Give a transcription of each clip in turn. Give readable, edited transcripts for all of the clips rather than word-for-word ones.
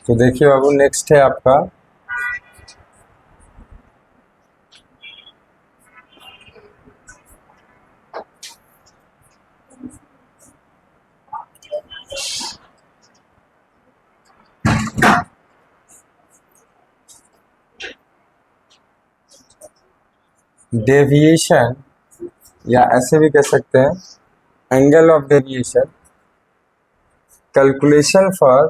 तो देखिए बाबू, नेक्स्ट है आपका डेविएशन, या ऐसे भी कह सकते हैं angle of deviation, calculation for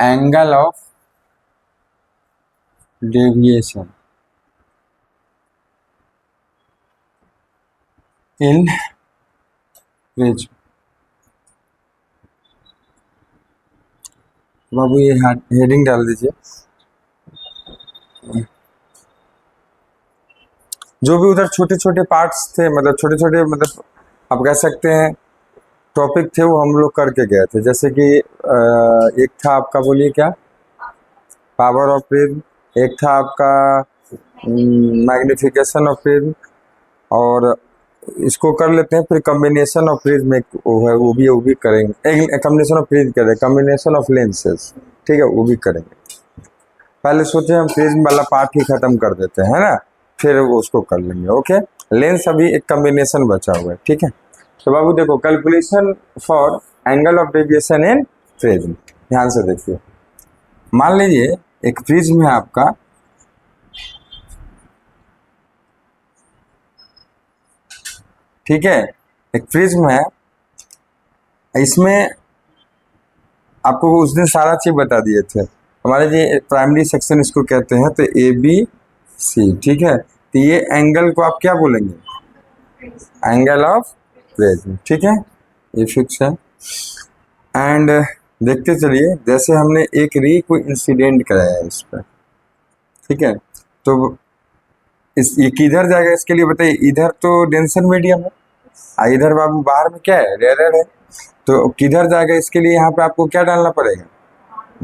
angle of deviation in prism. बाबू ये हेडिंग डाल दीजिए। जो भी उधर छोटे छोटे पार्ट्स थे, मतलब छोटे छोटे, मतलब आप कह सकते हैं टॉपिक थे, वो हम लोग करके गए थे। जैसे कि एक था आपका, बोलिए क्या, पावर ऑफ प्रिज्म, एक था आपका मैग्निफिकेशन ऑफ प्रिज्म, और इसको कर लेते हैं। फिर कॉम्बिनेशन ऑफ प्रिज्म एक वो है, वो भी करेंगे। एक कॉम्बिनेशन ऑफ प्रिज्म करें, कॉम्बिनेशन ऑफ लेंसेज, ठीक है, वो भी करेंगे। पहले सोचे हम प्रिज्म वाला पार्ट ही खत्म कर देते हैं, है ना, फिर वो उसको कर लेंगे। ओके, लेंस अभी एक कॉम्बिनेशन बचा हुआ है, ठीक है। तो बाबू देखो, calculation for angle of deviation in prism, ध्यान से देखिए। मान लीजिए एक प्रिज्म है आपका, ठीक है, एक प्रिज्म है, इसमें आपको उस दिन सारा चीज बता दिए थे हमारे जी, प्राइमरी सेक्शन इसको कहते हैं। तो ए बी सी, ठीक है। तो ये एंगल को आप क्या बोलेंगे, एंगल ऑफ प्रिज्म, ठीक है, ये फिक्स है। एंड देखते चलिए, जैसे हमने एक रे को इंसिडेंट कराया है इस पर, ठीक है, तो ये किधर जाएगा, इसके लिए बताइए। इधर तो डेंसर मीडियम है, इधर बाबू बाहर में क्या है, रेयर है। तो किधर जाएगा, इसके लिए यहाँ पे आपको क्या डालना पड़ेगा,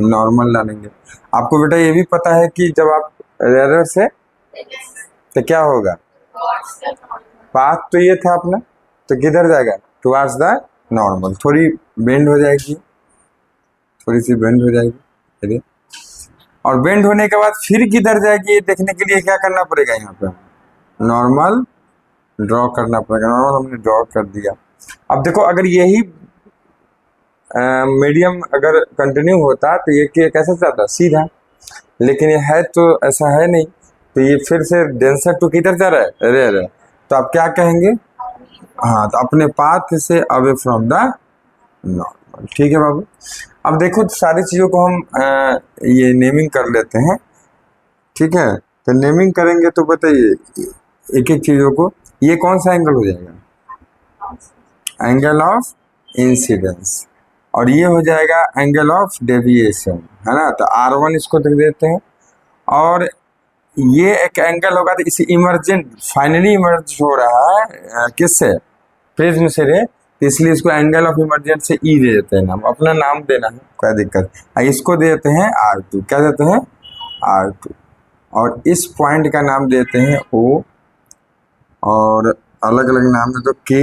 नॉर्मल डालेंगे। आपको बेटा ये भी पता है कि जब आप रेयर से, तो क्या होगा, पाथ तो ये था अपना, तो किधर जाएगा, टुवार्ड्स द नॉर्मल। थोड़ी बेंड हो जाएगी, थोड़ी सी बेंड हो जाएगी, और बेंड होने के बाद फिर किधर जाएगी, ये देखने के लिए क्या करना पड़ेगा, यहाँ पे नॉर्मल ड्रॉ करना पड़ेगा। नॉर्मल हमने ड्रॉ कर दिया। अब देखो, अगर यही मीडियम अगर कंटिन्यू होता तो ये कैसे जाता, सीधा, लेकिन ये है तो ऐसा है नहीं। तो ये फिर से डेंसर टू किधर जा रहा है, रेयर है। तो आप क्या कहेंगे, हाँ, तो अपने पाथ से अवे फ्रॉम द नॉर्मल, ठीक है बाबू। अब देखो, सारी चीज़ों को हम ये नेमिंग कर लेते हैं, ठीक है। तो नेमिंग करेंगे तो बताइए एक एक चीज़ों को, ये कौन सा एंगल हो जाएगा, एंगल ऑफ इंसिडेंस, और ये हो जाएगा एंगल ऑफ डेविएशन, है ना। तो R1 इसको देख देते हैं, और ये एक एंगल होगा, तो इसे इमर्जेंट फाइनली इमर्ज हो रहा है किससे, प्रिज्म से रे, तो इसलिए इसको एंगल ऑफ इमर्जेंट से ई दे देते हैं नाम, अपना नाम देना है, कोई दिक्कत। इसको देते हैं R2, क्या देते हैं, R2, और इस पॉइंट का नाम देते हैं O, और अलग अलग नाम दे तो K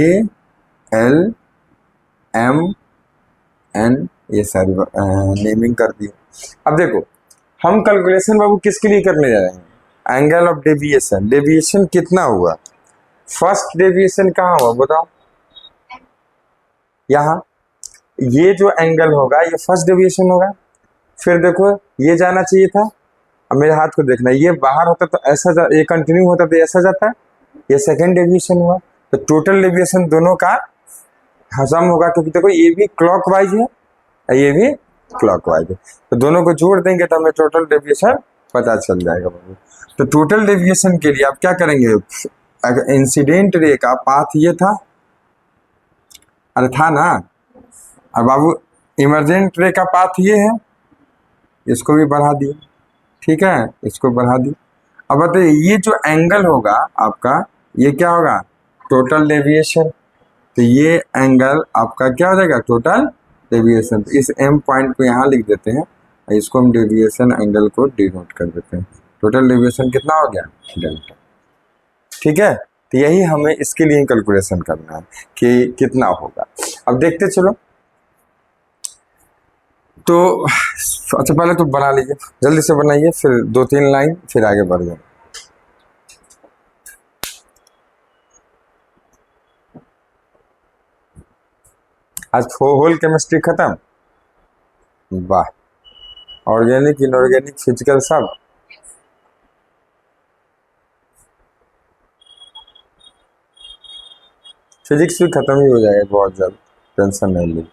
L M N, ये सारी नेमिंग कर दी। अब देखो, हम कैलकुलेशन बाबू किसके लिए करने जा रहे हैं, एंगल ऑफ डेविएशन। डेविएशन कितना हुआ, फर्स्ट डेविएशन कहाँ हुआ बताओ, यहाँ, ये जो एंगल होगा ये फर्स्ट डेविएशन होगा। फिर देखो, ये जाना चाहिए था, अब मेरे हाथ को देखना, ये बाहर होता तो ऐसा ये कंटिन्यू होता तो ऐसा जाता, ये सेकेंड डेविएशन हुआ। तो टोटल डेविएशन दोनों का सम होगा, क्योंकि देखो ये भी क्लॉकवाइज है, ये भी क्लॉकवाइज है, तो दोनों को जोड़ देंगे तो हमें टोटल डेविएशन पता चल जाएगा बाबू। तो टोटल डेविएशन के लिए आप क्या करेंगे, अगर इंसिडेंट रे का पाथ ये था, अरे था ना, अब बाबू इमरजेंट रे का पाथ ये है, इसको भी बढ़ा दिए, ठीक है, इसको बढ़ा दिए। अब बताइए, ये जो एंगल होगा आपका, ये क्या होगा, टोटल डेविएशन। तो ये एंगल आपका क्या हो जाएगा, टोटल डेविएशन। तो इस M पॉइंट को यहाँ लिख देते हैं, इसको हम डेविएशन एंगल को डिनोट कर देते हैं। टोटल डेविएशन कितना हो गया? डेल्टा। ठीक है, तो यही हमें इसके लिए कैलकुलेशन करना है कि कितना होगा। अब देखते चलो। तो अच्छा, पहले तो बना लीजिए, जल्दी से बनाइए, फिर 2-3 लाइन, फिर आगे बढ़ जाए। आज होल केमिस्ट्री खत्म। वाह, ऑर्गेनिक, इनऑर्गेनिक, फिजिकल सब। फिजिक्स भी खत्म ही हो जाएगा बहुत जल्द, टेंशन नहीं ली।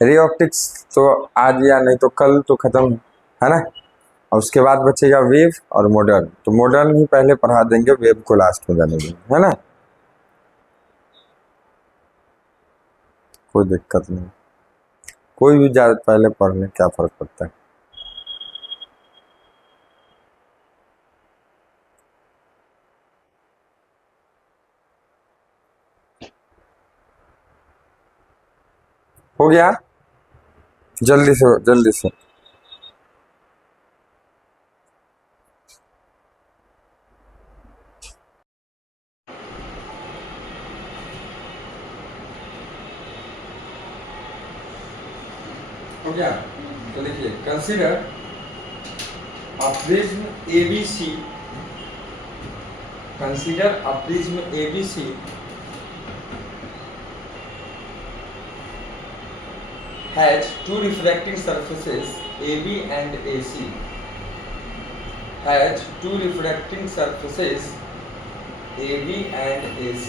रे ऑप्टिक्स तो आज या नहीं तो कल तो खत्म है ना। और उसके बाद बचेगा वेव और मॉडर्न। तो मॉडर्न ही पहले पढ़ा देंगे, वेव को लास्ट में जाने देंगे, है ना। कोई दिक्कत नहीं, कोई भी ज्यादा पहले पढ़ ले, क्या फर्क पड़ता है। हो गया, जल्दी से जल्दी से। हो गया, तो देखिए, consider a prism ABC, consider a prism ABC has two refracting surfaces AB and AC, has two refracting surfaces AB and AC,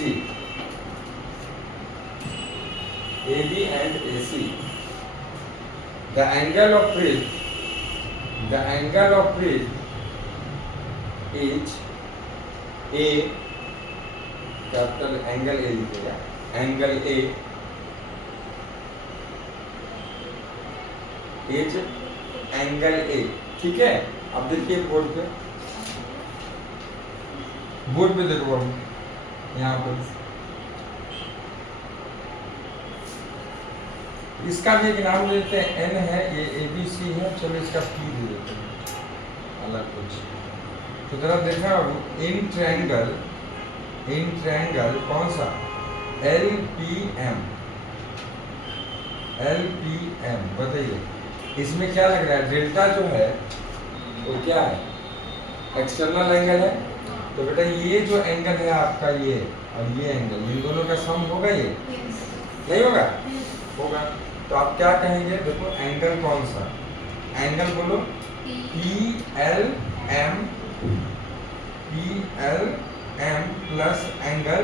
AB and AC. The angle of prism is A, capital angle A लिखेगा, angle A is angle A, ठीक है। अब देखिए board पे देखो, यहाँ पर इसका भी एक नाम देते हैं, N है, ये ABC है, चलो इसका P दे देते हैं, अलग कुछ। तो जरा देखा, इन ट्रायंगल कौन सा? LPM, बताइए इसमें क्या लग रहा है? डेल्टा जो है वो क्या है? एक्सटर्नल एंगल है। तो बेटा ये जो एंगल है आपका, ये और ये एंगल, इन दोनों का सम होगा ये? नहीं होगा? होगा। तो आप क्या कहेंगे? देखो एंगल कौन सा? एंगल बोलो, PLM प्लस एंगल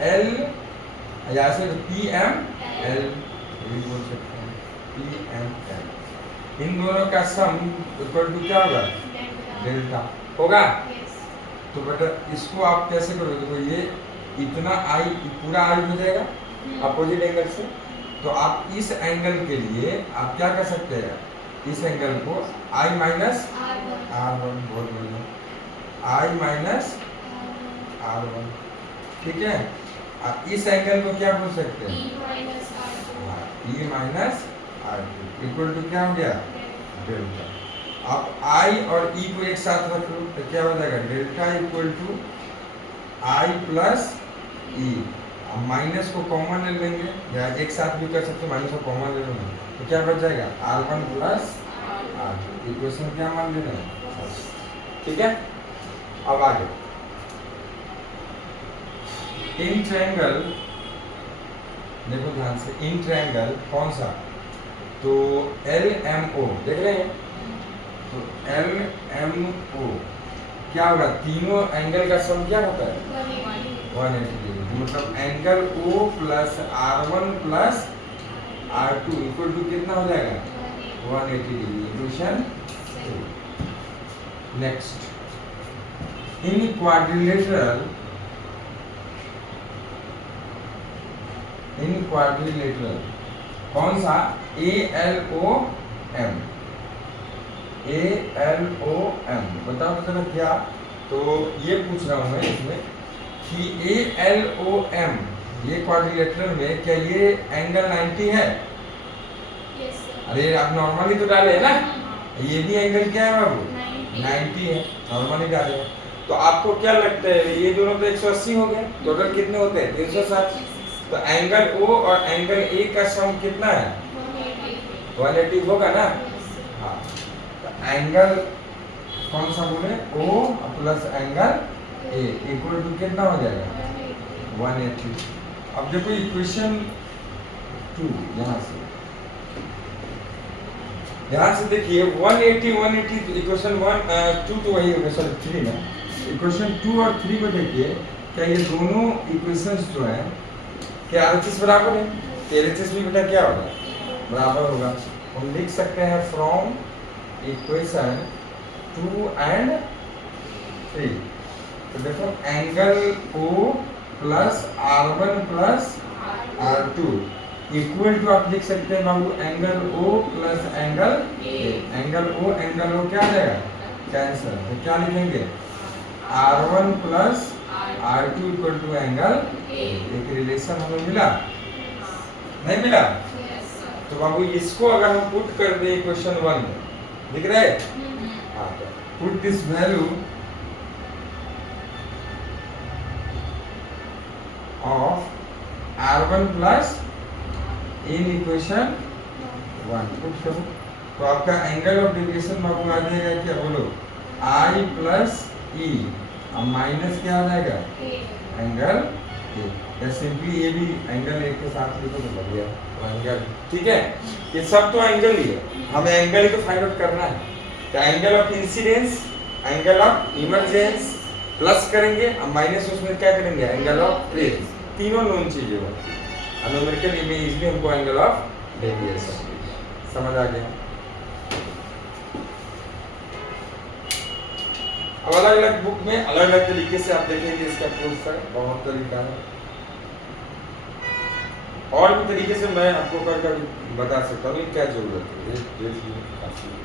L, या से PML भी बोल सकते हैं, PML। इन दोनों का सम इक्वल टू क्या होगा? डेल्टा होगा। तो बेटा इसको आप कैसे करोगे? देखो ये इतना आई, पूरा आई हो जाएगा अपोजिट एंगल से। तो आप इस एंगल के लिए आप क्या कर सकते हैं? इस एंगल को I माइनस R1, बहुत बढ़िया, I माइनस R1, ठीक है। इस एंगल को क्या बोल सकते हैं? E minus R2 equal to क्या हो गया? डेल्टा। आप I और E को एक साथ रख लो तो क्या हो जाएगा? Delta equal to I plus E। अब माइनस को कॉमन ले लेंगे, या एक साथ भी कर सकते हो, माइनस को कॉमन ले लेंगे तो क्या बच जाएगा? R1 plus R2। इक्वेशन क्या मान ले रहे हैं? ठीक है। अब आगे, इन ट्रायंगल देखो ध्यान से, इन ट्रायंगल कौन सा? तो LMO देख रहे हैं। तो LMO क्या होगा? तीनों एंगल का सम क्या होता है? 180 डिग्री। मतलब angle O plus R1 plus R2 equal to कितना हो जाएगा? 180 degree. Equation 2। Next, in quadrilateral कौन सा? ALOM, बताओ तो जरा क्या। तो ये पूछ रहा हूँ मैं इसमें कि ALOM ये क्वाड्रिलेटरल में क्या ये एंगल 90 है? अरे आप नॉर्मली तो डाले है ना, ये भी एंगल क्या है बाबू, 90 है, नॉर्मली डाले हैं। तो आपको क्या लगता है ये दोनों तो 180 हो गए, टोटल कितने होते हैं 360। तो एंगल ओ और एंगल ए का सम कितना है 180 होगा ना। हाँ, तो एंगल कौन सा बोले, O plus angle A equal to कितना हो जाएगा 180। अब देखो इक्वेशन 2 यहाँ से देखिए 180 इक्वेशन 2 तो वही इक्वेशन 3 में, इक्वेशन 2 और 3 में देखिए क्या ये दोनों इक्वेशंस जो हैं क्या RHS बराबर है, LHS भी बेटा क्या होगा बराबर होगा। हम लिख सकते हैं फ्रॉम इक्वेशन 2 एंड 3। तो देखो angle O plus R1 plus R2 equal to आप लिख सकते हैं बाबू angle O plus angle A। Angle O क्या आ जाएगा कैंसर, तो क्या लिखेंगे R1 plus R2 equal to angle A। एक रिलेशन हमें मिला नहीं मिला। तो बाबू इसको अगर हम पुट कर दें इक्वेशन 1 में, दिख रहा है, हाँ, तो put this value of R1 plus in equation 1 put करो, तो आपका एंगल ऑफ डेविएशन बाबू आ जाएगा क्या बोलो I प्लस E, अब माइनस क्या आ जाएगा एंगल ए, या सिंपली ये भी एंगल ए के साथ लिखो तो बढ़िया तो एंगल, ठीक है। ये सब तो एंगल ही है, हमें एंगल ही तो फाइंड आउट करना है। तो angle of incidence, angle of emergence plus करेंगे, अब माइनस उसमें क्या करेंगे एंगल ऑफ प्रेजेंस, तीनों नोन चीजें होती है न्यूमेरिकल इमेज में, हमको एंगल ऑफ डेविएशन समझ आ गया। अब अलग अलग बुक में अलग अलग तरीके से आप देखेंगे इसका प्रूफ है, बहुत तरीका है, और भी तरीके से मैं आपको कर बता सकता हूँ क्या जरूरत है।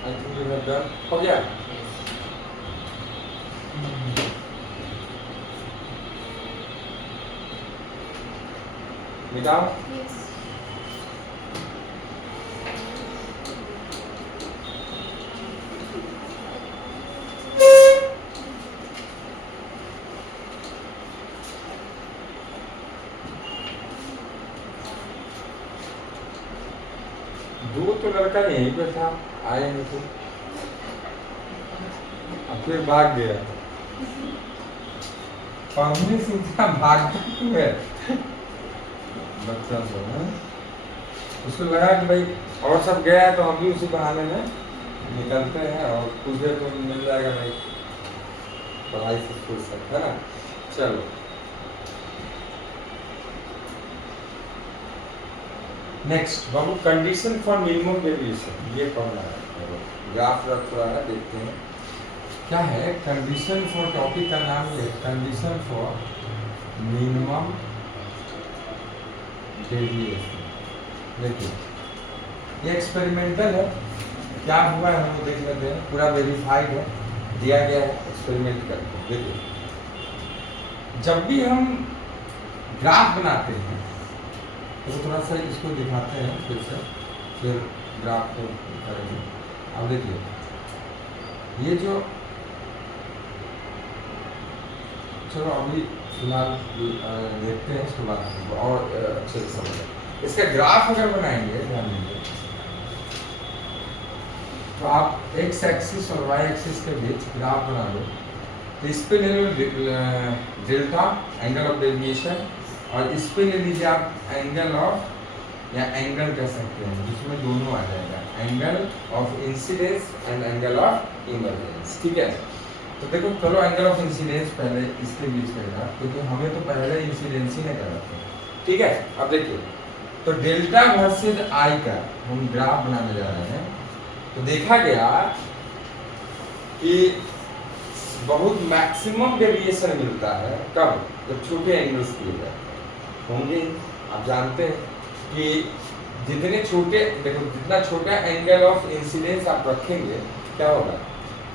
I think you have done. हो गया? मिटाओ? दो तो लड़का यहीं पे था, आए नहीं थे, अब फिर भाग गया। और हमने सोचा भागता क्यों है बच्चा सब है, उसको लगा कि भाई और सब गया है तो हम भी उसी बहाने में निकलते हैं और कुछ देर तो मिल जाएगा भाई पढ़ाई से फुर्सत, है ना। चलो next Babu condition for minimum variation, ये पढ़ना है। ग्राफ थोड़ा है देखते हैं क्या है। कंडीशन फॉर, टॉपिक का नाम ये कंडीशन फॉर मिनिमम वेरिएशन। देखिए ये एक्सपेरिमेंटल है, क्या हुआ है हम देख लेते हैं। पूरा वेरीफाइड है, दिया गया है, एक्सपेरिमेंट करके देखिए। जब भी हम ग्राफ बनाते हैं तो थोड़ा सा इसको दिखाते हैं फिर से, फिर ग्राफ को करेंगे। अब देखिए ये जो, चलो अभी फिलहाल देखते हैं, इसके बाद और अच्छे से समझें। इसका ग्राफ अगर बनाएंगे, ध्यान दीजिए, तो आप एक्स एक्सिस और वाई एक्सिस के बीच ग्राफ बना लो। तो इस पे ले लो डेल्टा, एंगल ऑफ डेविएशन, और इस पे ले लीजिए आप एंगल ऑफ, या एंगल कह सकते हैं, जिसमें दोनों आ जाएगा, angle of incidence and angle of emergence. ठीक है, तो देखो चलो एंगल ऑफ इंसिडेंस पहले इसके बीच में था, क्योंकि हमें तो पहले इंसिडेंस ही नहीं करना था। ठीक है, अब देखिए तो डेल्टा वर्सेस आई का हम ग्राफ बनाने जा रहे हैं। तो देखा गया कि बहुत मैक्सिमम वेरिएशन मिलता है कब, जब छोटे एंगल्स किए जाते होंगे। आप जानते हैं कि जितने छोटे, देखो जितना छोटा एंगल ऑफ इंसिडेंस आप रखेंगे क्या होगा,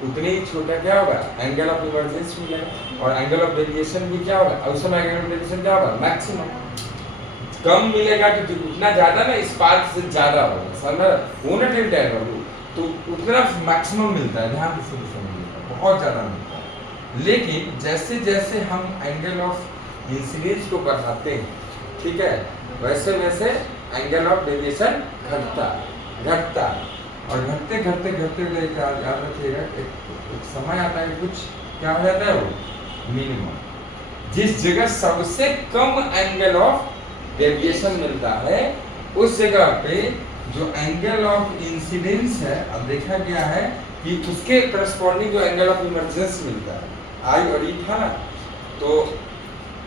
उतने ही छोटा क्या होगा, एंगल ऑफ इमरजेंस मिलेगा, और एंगल ऑफ वेरिएशन भी क्या होगा, उस समय एंगल ऑफ वेरिएशन क्या होगा, मैक्सिमम। कम मिलेगा तो उतना ज्यादा ना, इस पाथ से ज्यादा होगा, समझ वो ना टिल्ट है बाबू, तो उतना मैक्सिमम मिलता है, ध्यान से समझिए, बहुत ज्यादा मिलता है। लेकिन जैसे जैसे हम एंगल ऑफ इंसिडेंस को बढ़ाते हैं, ठीक है, वैसे वैसे एंगल ऑफ वेरिएशन घटता, और घटते घटते घटते याद रखिएगा एक समय आता है, कुछ क्या हो जाता है, वो मिनिमम, जिस जगह सबसे कम एंगल ऑफ डेविएशन मिलता है, उस जगह पे जो एंगल ऑफ इंसिडेंस है, अब देखा गया है कि उसके करस्पॉन्डिंग जो एंगल ऑफ इमरजेंस मिलता है, आई और ई था ना, तो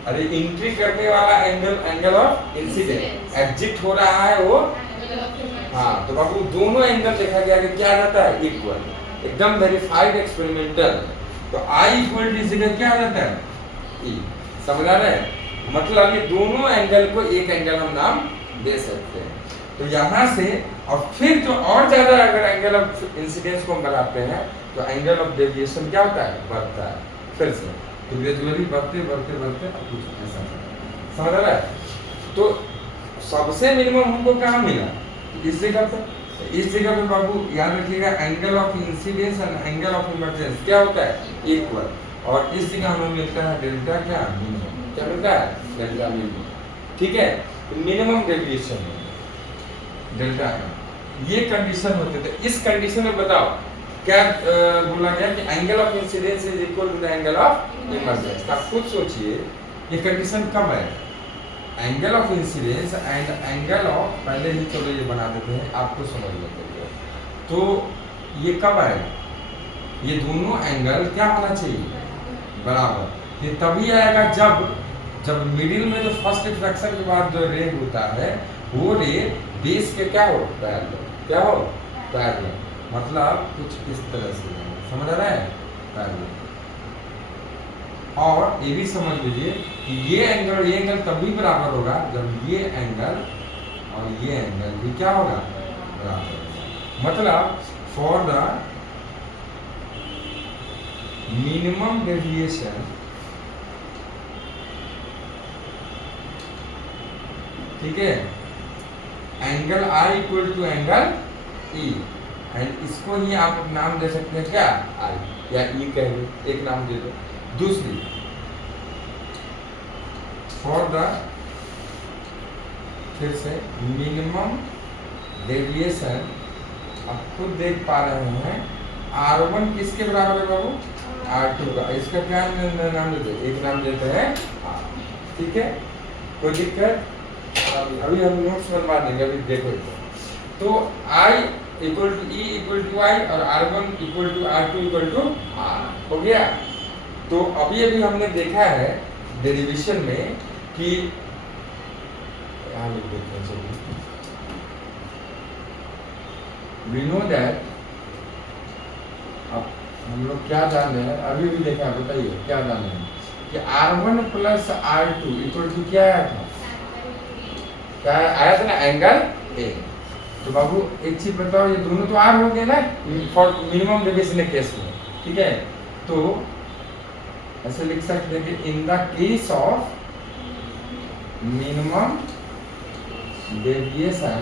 अरे एंट्री करने वाला एंगल ऑफ इंसिडेंस, एग्जिट हो रहा है वो, हाँ, तो बाबू दोनों एंगल देखा गया कि क्या रहता है, इक्वल, एकदम वेरीफाइड एक्सपेरिमेंटल। तो आई इक्वल टू इस जगह क्या रहता है, ई, समझ आ रहा है, मतलब ये दोनों एंगल को एक एंगल हम नाम दे सकते हैं। तो यहाँ से और फिर जो और ज्यादा अगर एंगल ऑफ इंसिडेंस को हम बढ़ाते हैं, तो एंगल ऑफ डेविएशन क्या होता है, बढ़ता है, फिर से तो ग्रेजुअली बढ़ते बढ़ते बढ़ते कुछ ऐसा समझ आ रहा है। तो सबसे मिनिमम हमको कहाँ मिला, इस जगह पर, इस जगह पे बाबू याद रखिएगा, angle of incidence and angle of emergence क्या होता है, इक्वल, और इस जगह हमें मिलता है डेल्टा क्या, मिनिमम, क्या मिलता है, डेल्टा मिनिमम। ठीक है, तो मिनिमम डेविएशन है डेल्टा का, ये कंडीशन होते थे। इस कंडीशन में बताओ क्या बोला गया कि angle of incidence is equal to the angle of emergence. आप खुद सोचिए ये कंडीशन कब है, angle of incidence and angle of, पहले ही चलो ये बना देते हैं, आपको समझ में। तो ये कब आएगा, ये दोनों एंगल क्या होना चाहिए, बराबर। ये तभी आएगा जब मिडिल में जो फर्स्ट रिफ्रैक्शन के बाद जो रे होता है, वो रे बेस के क्या हो, पैरेलल, क्या हो, पैरेलल, मतलब कुछ इस तरह से, समझ आ रहा है, पैरेलल। और ये भी समझ लीजिए कि ये एंगल तभी बराबर होगा जब ये एंगल और ये एंगल भी क्या होगा, बराबर। मतलब फॉर द मिनिमम डेविएशन, ठीक है, angle I equal to angle E, and इसको ही आप नाम दे सकते हैं क्या, आई, या ई कह लो, एक नाम दे दो। दूसरी, फॉर द, फिर से मिनिमम डेविएशन, आप खुद देख पा रहे हैं, R1 किसके बराबर है बाबू, R2 का, इसका क्या नाम देते, एक नाम देते हैं R, ठीक है, कोई दिक्कत, अभी हम नोट्स बनवा देंगे, अभी देखो। तो I equal to E equal to I, और R1 equal to R2 equal to R, हो गया। तो अभी हमने देखा है डेरिवेशन में कि यहाँ लिख देते हैं, वी नो दैट, अब हम लोग क्या जान रहे हैं, अभी भी देखा, बताइए क्या जान रहे हैं कि R1 plus R2 equal to क्या आया था, क्या आया था ना, एंगल ए। तो बाबू एक चीज बताओ, ये दोनों तो आर हो गए ना फॉर मिनिमम डेविएशन केस में, ठीक है। तो ऐसे लिख सकते हैं कि in the case of minimum deviation,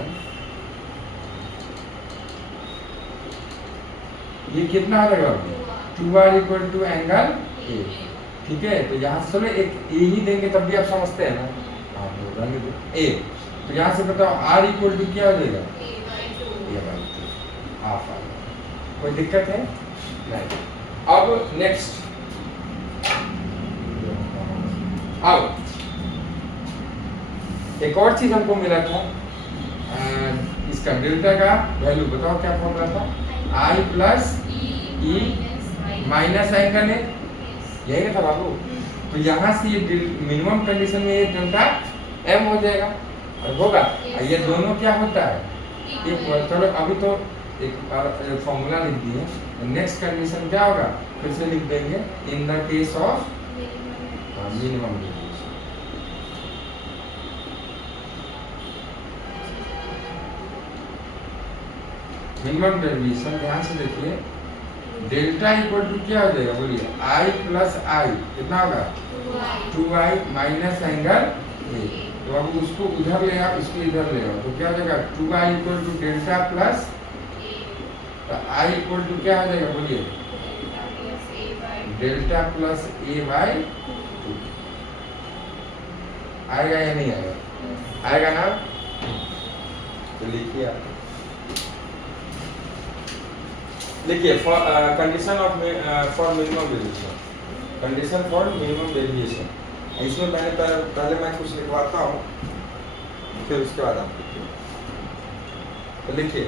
ये कितना आ जाएगा, 2r equal to angle A, ठीक है। तो यहाँ से चलो एक ए ही देंगे तब भी आप समझते हैं ना, हाँ तो रहने दो ए। तो यहाँ से बताओ r इक्वल टू क्या हो जाएगा, हाफ आ जाएगा, कोई दिक्कत है नहीं। अब नेक्स्ट, अब एक और चीज हमको मिला था, इसका डेल्टा का वैल्यू बताओ क्या फॉर्मूला था, I plus E minus angle है, यही था बाबू। तो यहाँ से ये मिनिमम कंडीशन में ये डेल्टा m हो जाएगा और होगा, ये दोनों क्या होता है एक। चलो अभी तो एक फॉर्मूला लिख दिए, नेक्स्ट कंडीशन क्या होगा फिर से लिख देंगे, in the case of minimum deviation. Minimum deviation ध्यान से देखिए, डेल्टा इक्वल टू क्या हो जाएगा बोलिए, I प्लस आई कितना होगा, 2i माइनस एंगल ए। तो अब उसको उधर ले आओ, इसको इधर ले आओ, तो क्या हो जाएगा 2i equal to delta plus, तो i इक्वल टू क्या हो जाएगा बोलिए, डेल्टा प्लस ए बाई 2। आएगा या नहीं आएगा, आएगा ना। तो लिखिए आप, देखिए condition of for minimum deviation, condition for minimum deviation. इसमें मैंने पहले मैं कुछ लिखवाता हूँ, फिर उसके बाद आप लिखिए। तो लिखिए,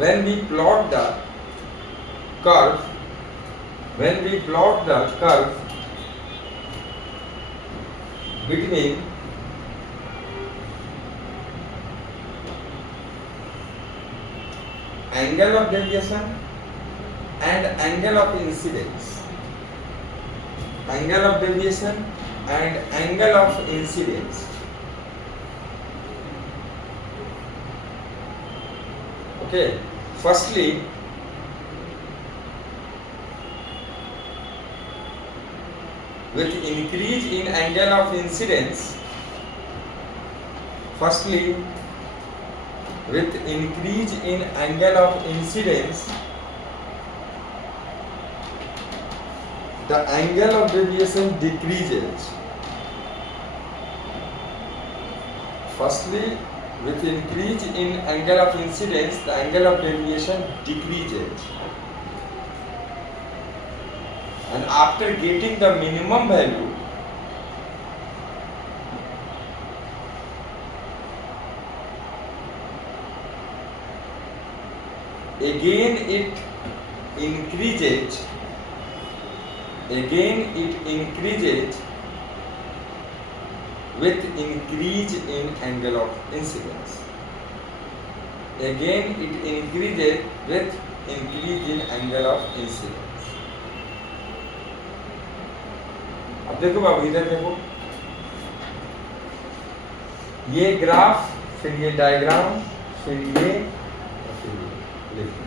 when we plot the curve, when we plot the curve between angle of deviation and angle of incidence, angle of deviation and angle of incidence, okay. Firstly, with increase in angle of incidence, firstly with increase in angle of incidence, the angle of deviation decreases. Firstly, with increase in angle of incidence, the angle of deviation decreases. And after getting the minimum value, again it increases, again it increases with increase in angle of incidence, again it increases with increase in angle of incidence. अब देखो बाबू, इधर देखो, ये graph, फिर ये diagram, फिर ये, फिर ये देखो।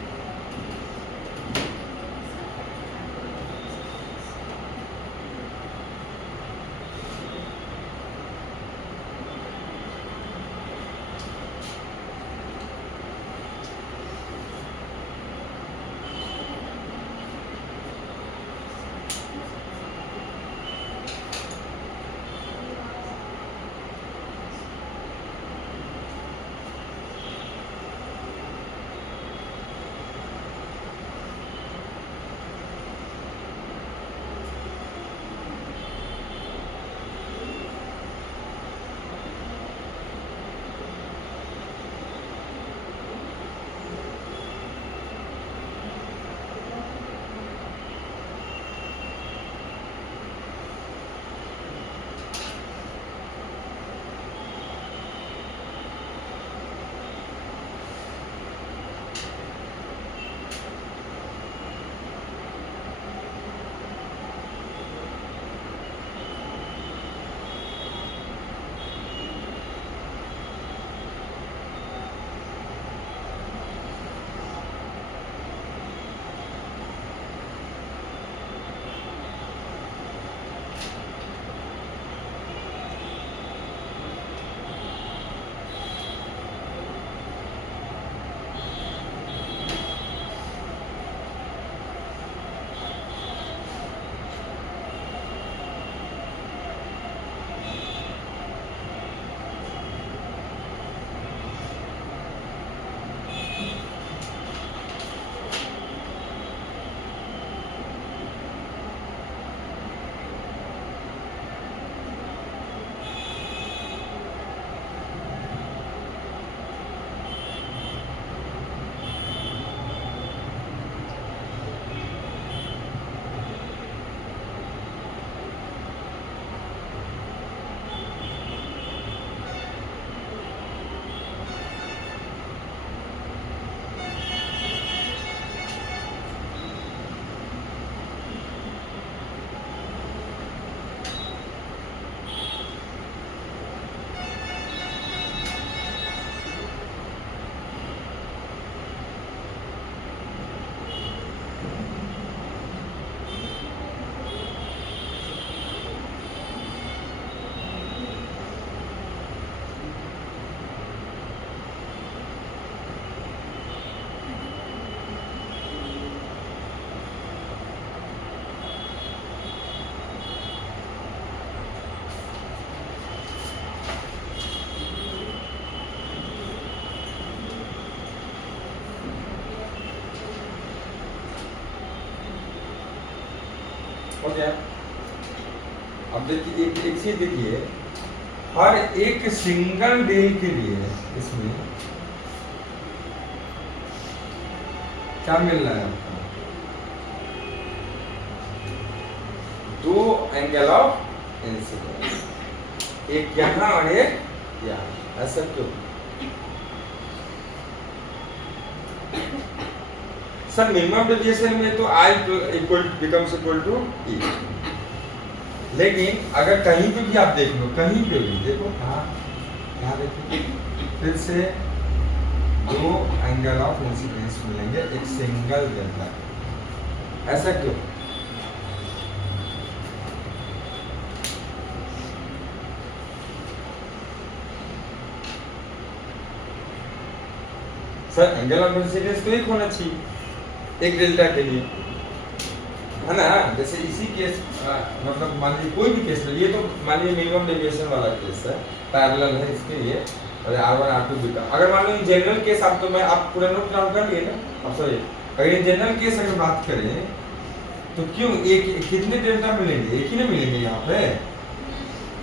हो गया। अब देखिए एक एक चीज देखिए, हर एक सिंगल डेल के लिए इसमें क्या मिल रहा है आपको, दो एंगल ऑफ इंसिडेंस, एक यहाँ और एक यहाँ। ऐसा क्यों सर? मिनिमम डेविएशन में तो I equal becomes equal to E, लेकिन अगर कहीं पे भी आप देख लो, कहीं पे भी देखो, हाँ यहाँ देखिए, फिर से दो एंगल ऑफ इंसिडेंस मिलेंगे एक सिंगल डेल्टा। ऐसा क्यों? सर एंगल ऑफ इंसिडेंस तो एक होना चाहिए एक डेल्टा के लिए, है ना? जैसे इसी केस मतलब मान लीजिए कोई भी केस ले, ये तो मान लीजिए मिनिमम डेविएशन वाला केस है, पैरेलल है इसके लिए, और R1 R2 बीटा। अगर मान लो जनरल केस, आप तो मैं आप पूरा नोट डाउन कर लिए ना, अब सॉरी, अगर जनरल केस अगर बात करें तो क्यों एक कितने डेल्टा मिलेंगे? एक ही ना मिलेंगे यहाँ पे,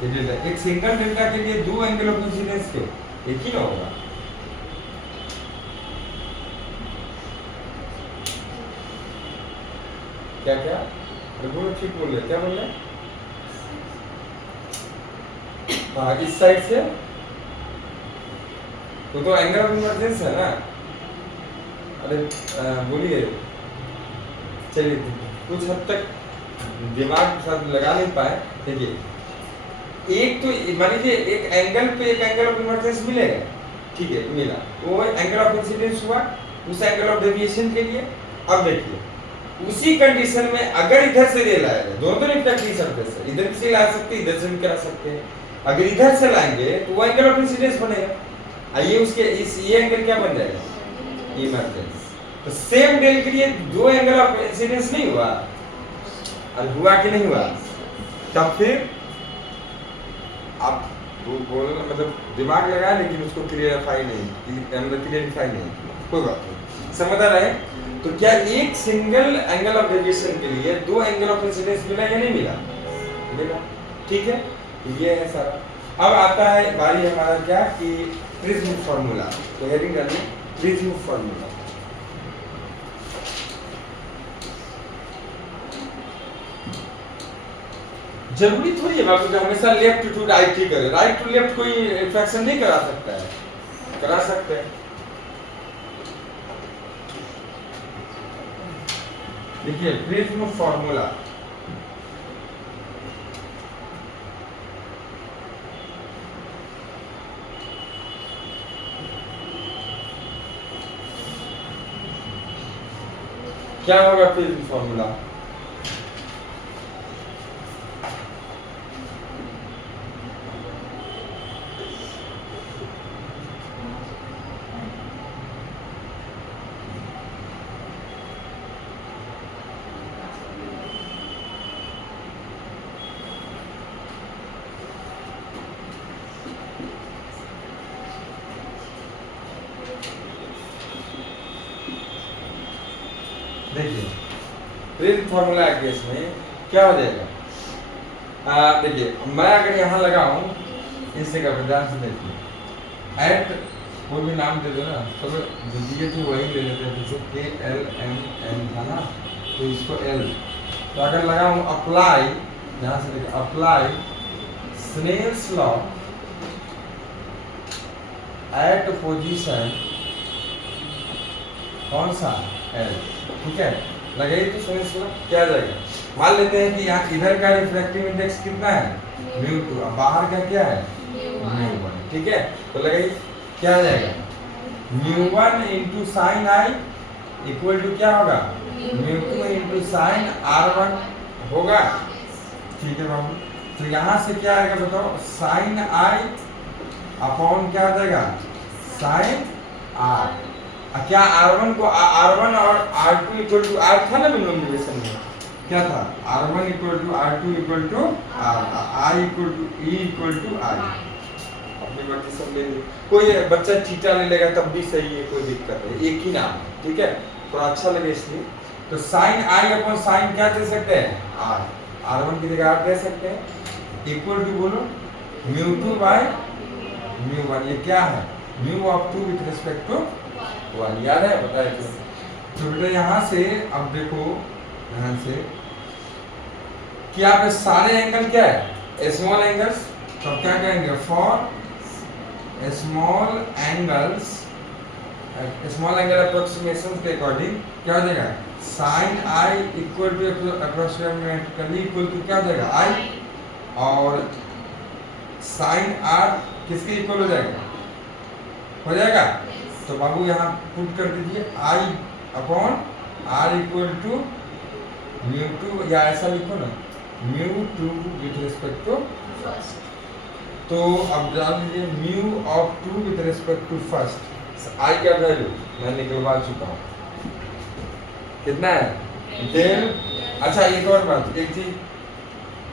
ये डेल्टा। एक सिंगल डेल्टा के लिए दो एंगल ऑफ इंसिडेंस क्यों? एक ही ना होगा। क्या क्या बोलो, ठीक बोल रहे, क्या बोल रहे? हाँ, इस साइड से तो एंगल ऑफ इमरजेंस है ना। अरे बोलिए, चलिए कुछ हद तक दिमाग साथ लगा नहीं पाए। देखिए, एक तो मान लीजिए एक एंगल पे एक एंगल ऑफ इमरजेंस मिलेगा, ठीक है, मिला, वो एंगल ऑफ इंसिडेंस हुआ उस एंगल ऑफ डेविएशन के लिए। अब देखिए उसी कंडीशन में अगर इधर से रेल आएगा, दोनों तो रिफ्लेक्ट नहीं सरफेस है, इधर से ला सकते हैं, इधर से भी करा सकते हैं। अगर इधर से लाएंगे तो वो एंगल ऑफ इंसिडेंस बनेगा, आइए उसके इस ये एंगल क्या बन जाएगा? इमरजेंस। तो सेम डेल के लिए दो एंगल ऑफ इंसिडेंस नहीं हुआ, और हुआ कि नहीं हुआ? तब फिर आप वो बोलना मतलब दिमाग लगा, लेकिन उसको क्लियरिफाई नहीं, क्लियरिफाई नहीं, कोई बात नहीं, समझ आ रहा है? तो क्या एक सिंगल एंगल ऑफ डेविएशन के लिए दो एंगल ऑफ इंसिडेंस मिला या नहीं मिला? मिला, ठीक है। ये है सारा। अब आता है बारी हमारा क्या कि प्रिज्म फार्मूला। तो हेडिंग डालिए प्रिज्म फार्मूला। जरूरी थोड़ी है बाबू कि हमेशा लेफ्ट टू राइट ही करे, राइट टू लेफ्ट कोई फ्रैक्शन नहीं करा सकता है, करा सकते हैं। देखिए प्रिज्म फार्मूला, क्या होगा प्रिज्म फार्मूला? देखिए प्रिज्म फार्मूला केस में क्या हो जाएगा? देखिए मैं अगर यहाँ लगाऊं इससे का ध्यान से देखिए, एट कोई भी नाम दे दो ना, सब जो दिए थे वही ले लेते हैं, जैसे के एल एम एन था ना, तो इसको एल। तो अगर लगाऊं अप्लाई, यहाँ से देखिए apply Snell's law at position कौन सा? एल, ठीक है, लगाइए तो स्नेल्स लॉ क्या आ जाएगा? मान लेते हैं कि यहाँ इधर का रिफ्रैक्टिव इंडेक्स कितना है? μ2, अब बाहर का क्या है? μ1, ठीक है। तो लगाइए क्या आ जाएगा? μ1 into sine I equal to क्या होगा? μ2 इंटू साइन r1 होगा, ठीक है बाबू। तो यहाँ से क्या आएगा बताओ? साइन आई अपॉन क्या आ जाएगा? Sine R. क्या R1 को R1 और R2 इक्वल टू R था ना मिनिमम डेविएशन में, क्या था? R1 equal to R2 equal to R, I equal to E equal to I। अपनी मर्जी सब ले लीजिए, कोई बच्चा थीटा ले लेगा तब भी सही है, कोई दिक्कत नहीं, एक ही नाम है, ठीक है, थोड़ा अच्छा लगे इसलिए। तो साइन I अपॉन साइन क्या दे सकते हैं? R, R1 की जगह आप दे सकते हैं इक्वल टू बोलो μ2 बाय μ1। ये क्या है mu of 2 with respect to 1, याद है बताया क्यों। तो बेटा यहाँ से अब देखो यहाँ से कि आप सारे एंगल क्या है स्मॉल एंगल्स, तो क्या कहेंगे फॉर स्मॉल एंगल अप्रोक्सीमेशन के अकॉर्डिंग क्या हो जाएगा sine I equal to approximately equal to क्या हो जाएगा आई, और साइन आर किसके इक्वल हो जाएगा तो बाबू यहाँ पुट कर दीजिए आई अपॉन आर इक्वल टू μ2, या ऐसा लिखो ना μ2 विथ रिस्पेक्ट टू फर्स्ट। तो अब डाल दीजिए mu of 2 with respect to first, I का वैल्यू मैं निकलवा चुका हूँ कितना है डेल। अच्छा एक और बात, एक चीज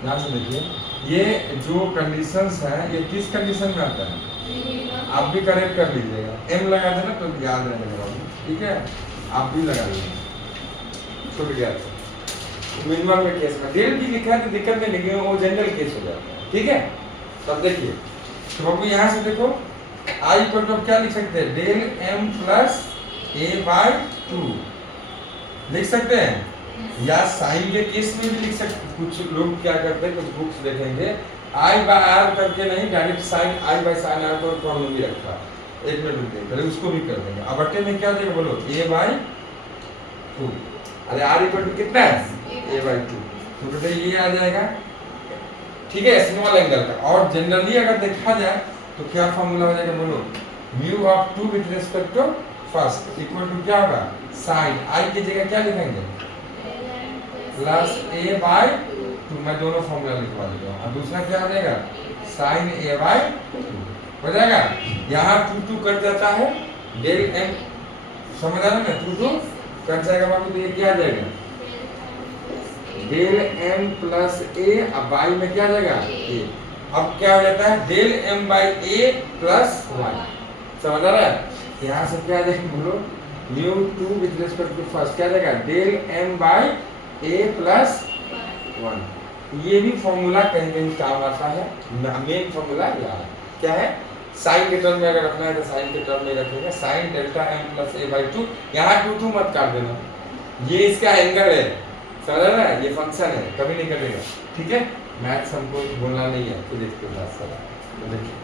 ध्यान से देखिए, ये जो कंडीशंस हैं ये किस कंडीशन में आता है आप भी करेक्ट कर लीजिएगा, एम लगा देना तो याद रहेगा बाबू, ठीक है आप भी लगा लीजिए छूट गया तो मिनिमम के केस में डेल भी लिखा है तो दिक्कत नहीं, लेकिन वो जनरल केस हो जाता है, ठीक है। तब देखिए तो बाबू यहाँ से देखो आई इक्वल टू क्या लिख सकते हैं डेल एम प्लस ए बाय 2 लिख सकते हैं, या साइन के केस में भी लिख सकते। कुछ लोग क्या करते हैं, कुछ बुक्स देखेंगे आई बाय आर करके नहीं direct sine I by sine R को फॉर्मूला भी रखा, एक मिनट रुक देंगे पहले उसको भी कर देंगे। अब बट्टे में क्या देगा बोलो ए बाय 2, अरे आर इक्वल टू कितना है ए बाय 2, तो बेटा ये आ जाएगा, ठीक है स्मॉल एंगल का। और जनरली अगर देखा जाए तो क्या फॉर्मूला हो जाएगा बोलो mu of 2 with respect to first equal to क्या होगा साइन आई की जगह क्या लिखेंगे प्लस ए बाय 2, मैं दोनों फॉर्मूला लिखवा देता हूँ। और दूसरा क्या हो जाएगा साइन ए बाय 2 हो जाएगा, यहाँ 2 कट जाता है डेल एम, समझ आ रहा है ना 2 कट जाएगा बाबू, तो ये क्या आ जाएगा डेल एम प्लस ए, अब बाई में क्या आ जाएगा ए, अब क्या हो जाता है del M by A plus 1, समझ आ रहा है। यहाँ से क्या आ जाएगा बोलो mu 2 with respect to first क्या आ जाएगा del M by A plus 1। ये भी फॉर्मूला कहीं कहीं काम आता है, मेन फॉर्मूला यहाँ क्या है साइन के टर्म में अगर रखना है तो साइन के टर्म में रखेंगे sine delta M plus A by 2, यहाँ 2 मत काट देना, ये इसका एंगल है, समझ रहा है ये फंक्शन है कभी नहीं कटेगा, ठीक है। मैथ्स हमको बोलना नहीं है फिजिक्स के साथ साथ, तो देखिए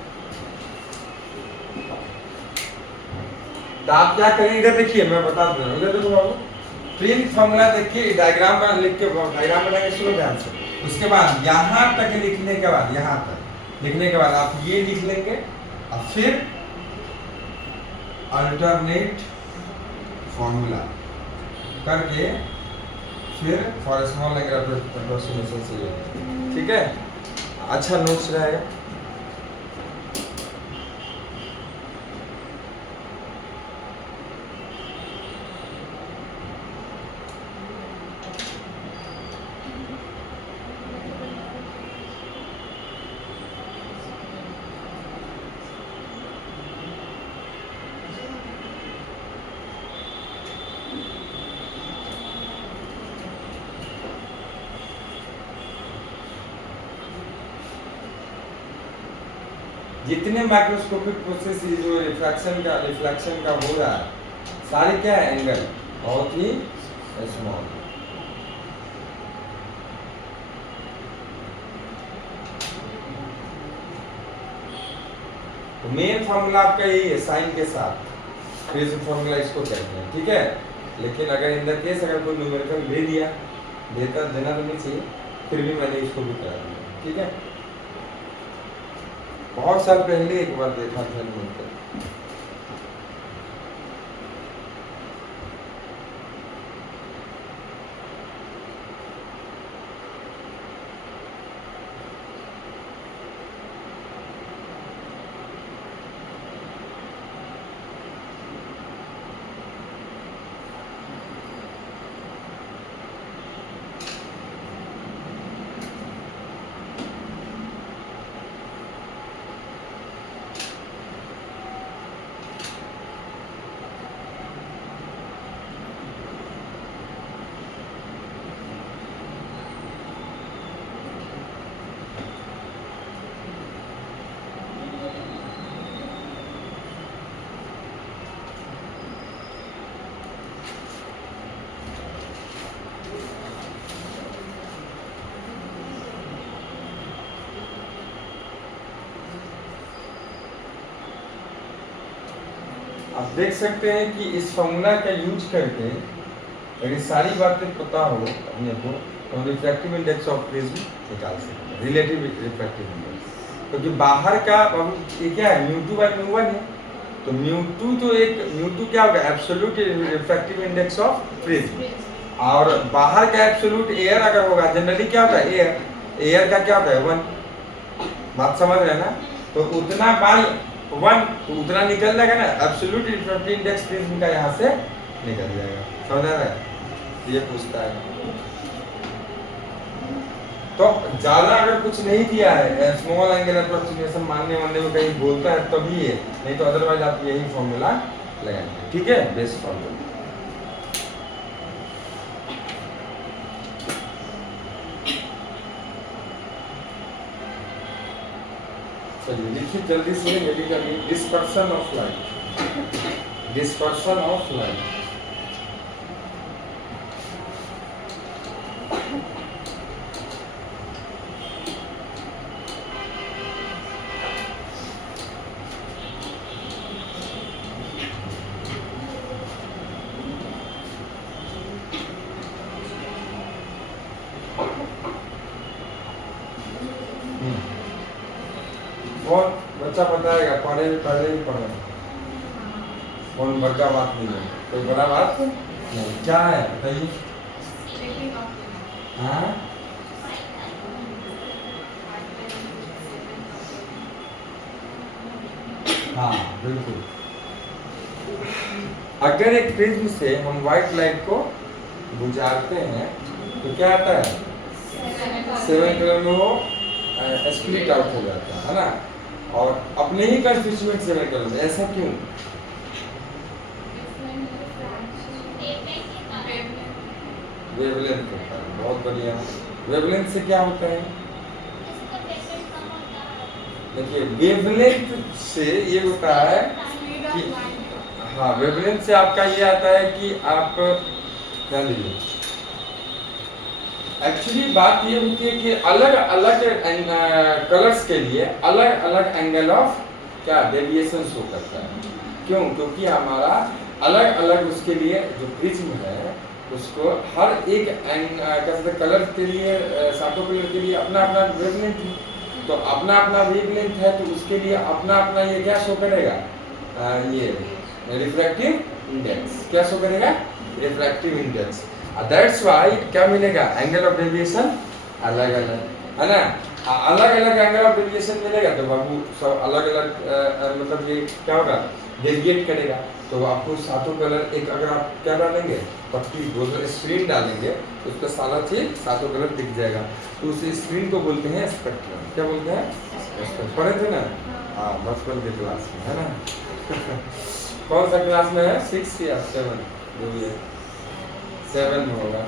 तो आप क्या करेंगे इधर देखिए मैं बता दे रहा हूँ, इधर देखो बाबू प्रिंट फॉर्मूला देखिए डायग्राम पर लिख के डायग्राम बनाएंगे सुनो ध्यान से, उसके बाद यहाँ तक लिखने के बाद यहाँ तक लिखने के बाद आप ये लिख लेंगे और फिर अल्टरनेट फॉर्मूला करके फिर फॉर स्मॉल एंगल अप्रोक्सीमेशन से, ठीक है अच्छा नोट्स रहेगा। जितने माइक्रोस्कोपिक प्रोसेस जो रिफ्रैक्शन का हो रहा है सारे क्या है एंगल बहुत ही स्मॉल। तो मेन फॉर्मूला आपका यही है साइन के साथ, फेज फॉर्मूला इसको कहते हैं, ठीक है। लेकिन अगर इन द केस अगर कोई न्यूमेरिकल दे दिया देना तो नहीं चाहिए, फिर भी मैंने इसको भी करा दिया, ठीक है। बहुत साल पहले एक बार देखा था न्यूमेरिकल, आप देख सकते हैं कि इस फॉर्मूला का यूज करके अगर सारी बातें पता हो अपने को तो रिफ्रैक्टिव इंडेक्स ऑफ प्रिज्म निकाल सकते हैं, रिलेटिव रिफ्रैक्टिव इंडेक्स। क्योंकि बाहर का ये क्या है, μ2 बाई μ1 है, तो μ2 तो एक μ2 क्या होगा, absolute refractive index of prism, और बाहर का एब्सोल्यूट एयर अगर होगा, जनरली क्या होता है एयर का क्या होता है 1, बात समझ रहे हैं ना, तो उतना बाई 1 तो उतना निकल जाएगा ना, एब्सोल्यूट रिफ्रैक्टिव इंडेक्स प्रिज्म का यहाँ से निकल जाएगा, समझ आ रहा है, ये पूछता है। तो ज्यादा अगर कुछ नहीं दिया है, स्मॉल एंगल अप्रोक्सीमेशन मानने वाले में कहीं बोलता है तभी है, नहीं तो अदरवाइज आप यही फॉर्मूला लगाएंगे, ठीक है, बेस्ट फॉर्मूला। चलिए लिखिए जल्दी से, medically dispersion of light, dispersion of light. कौन बच्चा बताएगा, पढ़े पहले ही पढ़े, कौन बच्चा बात नहीं है, कोई बड़ा बात नहीं, क्या है बताइए। हाँ हाँ बिल्कुल, अगर एक प्रिज्म से हम व्हाइट लाइट को गुजारते हैं तो क्या आता है, 7 कलर में वो स्प्लिट आउट हो जाता है ना, और अपने ही कंस्टिट्यूएंट 7 कलर में, ऐसा क्यों? वेवलेंथ होता है, बहुत बढ़िया। वेवलेंथ से क्या होता है, देखिए वेवलेंथ से ये होता है कि हाँ, वेवलेंथ से आपका ये आता है कि आप क्या लीजिए, एक्चुअली बात ये होती है कि अलग अलग कलर्स के लिए अलग अलग एंगल ऑफ क्या डेविएशन शो करता है, क्यों? क्योंकि हमारा अलग अलग उसके लिए जो प्रिज्म है उसको हर एक कैसे कलर के लिए, सातों कलर के लिए अपना अपना वेवलेंथ है, तो अपना अपना वेवलेंथ है तो उसके लिए अपना अपना ये क्या शो करेगा, ये रिफ्रैक्टिव इंडेक्स क्या शो करेगा, रिफ्रैक्टिव इंडेक्स। दैट्स व्हाई क्या मिलेगा, एंगल ऑफ डेविएशन अलग अलग है ना, अलग अलग एंगल ऑफ डेविएशन मिलेगा तो बाबू सब अलग अलग मतलब ये क्या होगा, डेविएट करेगा, तो आपको सातों कलर एक, अगर आप क्या डालेंगे पट्टी गोल स्क्रीन डालेंगे तो उसका सारा चीज सातों कलर दिख जाएगा, तो उस स्क्रीन को बोलते हैं स्पेक्ट्रम, क्या बोलते हैं, स्पेक्ट्रम। पढ़े थे ना, हाँ बचपन के क्लास में है ना कौन सा क्लास में है, 6 या 7, जो भी है 7 में होगा।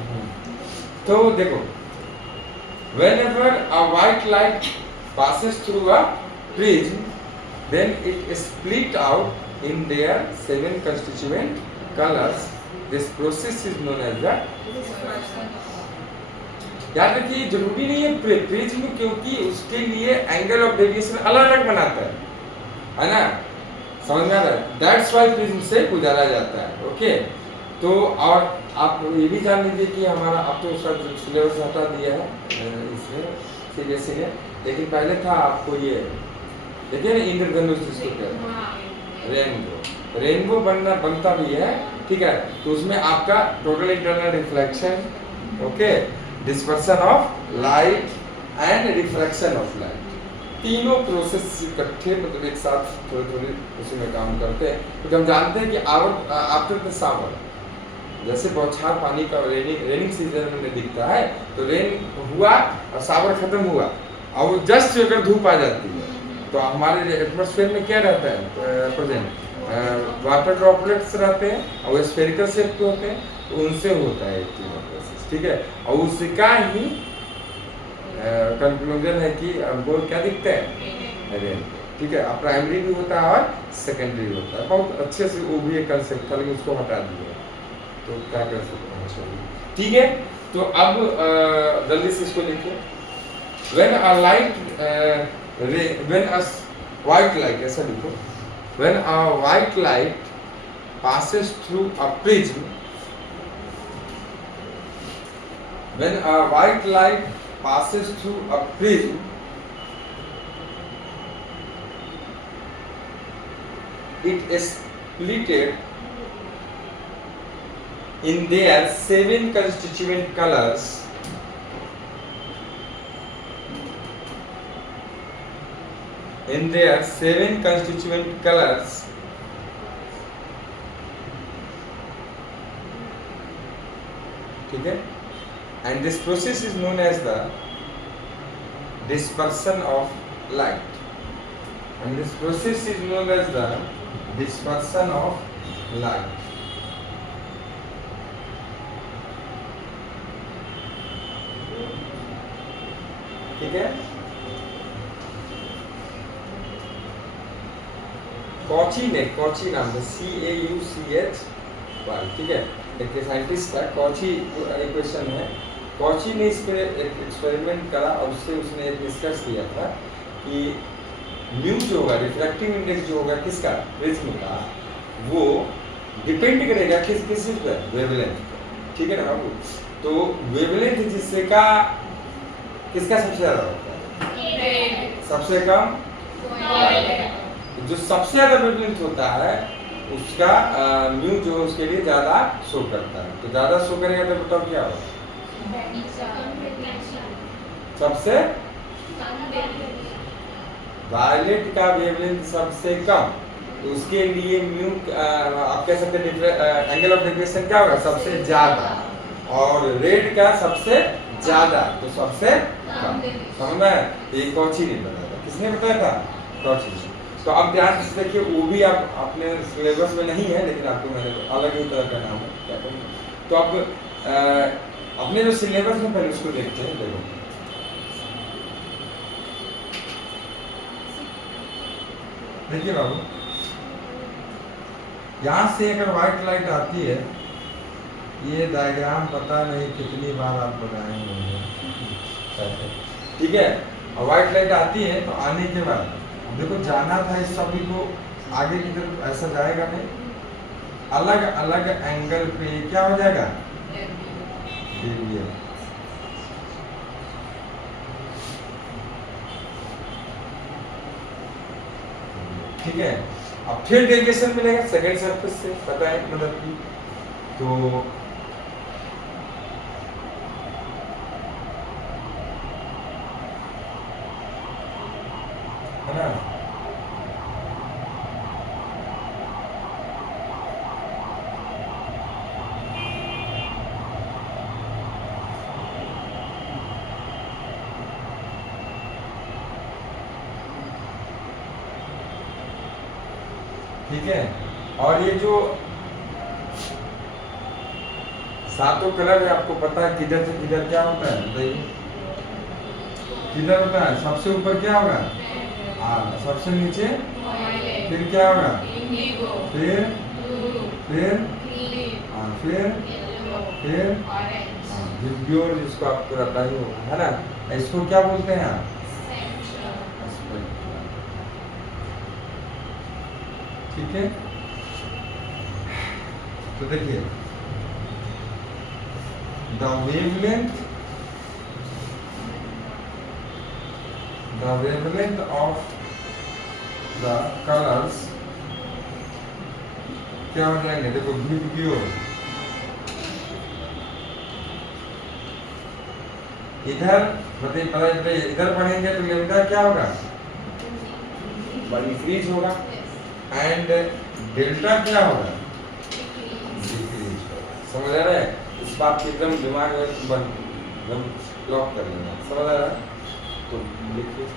तो देखो, whenever a white light passes through a prism, then it is split out in their 7 constituent colors. This process is known as the याद रखिए, जरूरी नहीं है प्रिज्म, क्योंकि उसके लिए एंगल ऑफ डेविएशन अलग अलग बनाता है ना, समझ में आ रहा है, दैट्स व्हाई प्रिज्म से गुजारा जाता है। ओके, तो और आप ये भी जान लीजिए कि हमारा अब तो उसका सिलेबस हटा दिया है इसलिए सीबीएसई ने, लेकिन पहले था आपको ये देखिए ना, इंद्रधनुष जिसको कहते हैं, रेनबो, रेनबो बनता भी है, ठीक है, तो उसमें आपका total internal reflection, okay, dispersion of light and refraction of light, तीनों प्रोसेस इकट्ठे मतलब एक साथ थोड़े थोड़े उसी में काम करते हैं, क्योंकि हम जानते हैं कि आफ्टर द समर जैसे बौछार पानी का रेनिंग सीजन में दिखता है, तो रेन हुआ और सावर खत्म हुआ और वो जस्ट अगर धूप आ जाती है तो हमारे एटमॉस्फेयर में क्या रहता है प्रेजेंट, वाटर ड्रॉपलेट्स रहते हैं और स्फेरिकल शेप के होते हैं, तो उनसे होता है तीनों प्रोसेस, ठीक है, और उसका ही कंक्लूजन है कि हमको क्या दिखता है, रेन, ठीक है, प्राइमरी भी होता है और सेकेंडरी होता है, बहुत अच्छे से वो भी एक कंसेप्ट था, लेकिन उसको हटा दिया, तो क्या कर सकते हैं, चलिए ठीक है। तो अब जल्दी से इसको लिखिए, when a light when a white light, ऐसा लिखो, when a white light passes through a prism, when a white light passes through a prism, it is splitted in their 7 constituent colors. In their 7 constituent colors, ठीक है, and this process is known as the dispersion of light. And this process is known as the dispersion of light. ठीक है, Cauchy नाम है, CAUCH, ठीक है, एक scientist था कॉची, एक क्वेश्चन है, कॉची ने इस पर एक एक्सपेरिमेंट करा और उससे उसने एक निष्कर्ष दिया था कि म्यू जो होगा, रिफ्रैक्टिव इंडेक्स जो होगा किसका, प्रिज्म का, वो डिपेंड करेगा किस चीज पर, वेवलेंथ पर, ठीक है ना बाबू। तो वेवलेंथ जिससे का किसका सबसे ज्यादा होता है, सबसे कम, जो सबसे ज्यादा वेवलेंथ होता है उसका म्यू जो उसके लिए ज्यादा शो करता है। तो ज्यादा शो करेगा तो बताओ क्या होगा, सबसे वायलेट का वेवलेंथ सबसे कम, तो उसके लिए म्यू आप कह सकते हैं एंगल ऑफ डिफ्रेक्शन क्या होगा, सबसे ज्यादा, और रेड का सबसे ज्यादा, तो सबसे कम। समझ में, ये कॉची ने बताया था, किसने बताया था, कॉची। तो अब ध्यान से देखिए, वो भी आप अपने सिलेबस में नहीं है, लेकिन आपको मैंने अलग ही तरह का नाम है, क्या करेंगे। तो अब अपने जो सिलेबस में पहले उसको देखते हैं। देखो देखिए बाबू, यहाँ से अगर व्हाइट लाइट आती है, ये डायग्राम पता नहीं कितनी बार आप बनाए होंगे, ठीक है, और व्हाइट लाइट आती है तो आने के बाद देखो जाना था इस सभी को आगे की तरफ, ऐसा जाएगा नहीं, अलग अलग एंगल पे क्या हो जाएगा, डेविएट। ठीक है, अब फिर डेविएशन मिलेगा सेकंड सरफेस से, पता है मतलब की, तो है ना, ठीक है। और ये जो सातों कलर है आपको पता है किधर से किधर क्या होता है, बताइए किधर होता है, सबसे ऊपर क्या होगा, सबसे नीचे, फिर क्या होगा, फिर प्योर, जिसको आपको पता ही होगा, है ना, इसको क्या बोलते हैं आप, ठीक है। तो देखिए the wavelength of the colors क्या हो जाएंगे, देखो वीडियो इधर बताइए, इधर पढ़ेंगे तो लेमडा क्या होगा, इंक्रीज होगा, एंड डेल्टा क्या होगा, डिक्रीज होगा। समझ आ रहा है, इस बात की एकदम दिमाग में एकदम लॉक कर लेना, समझ आ रहा है। तो लिखिए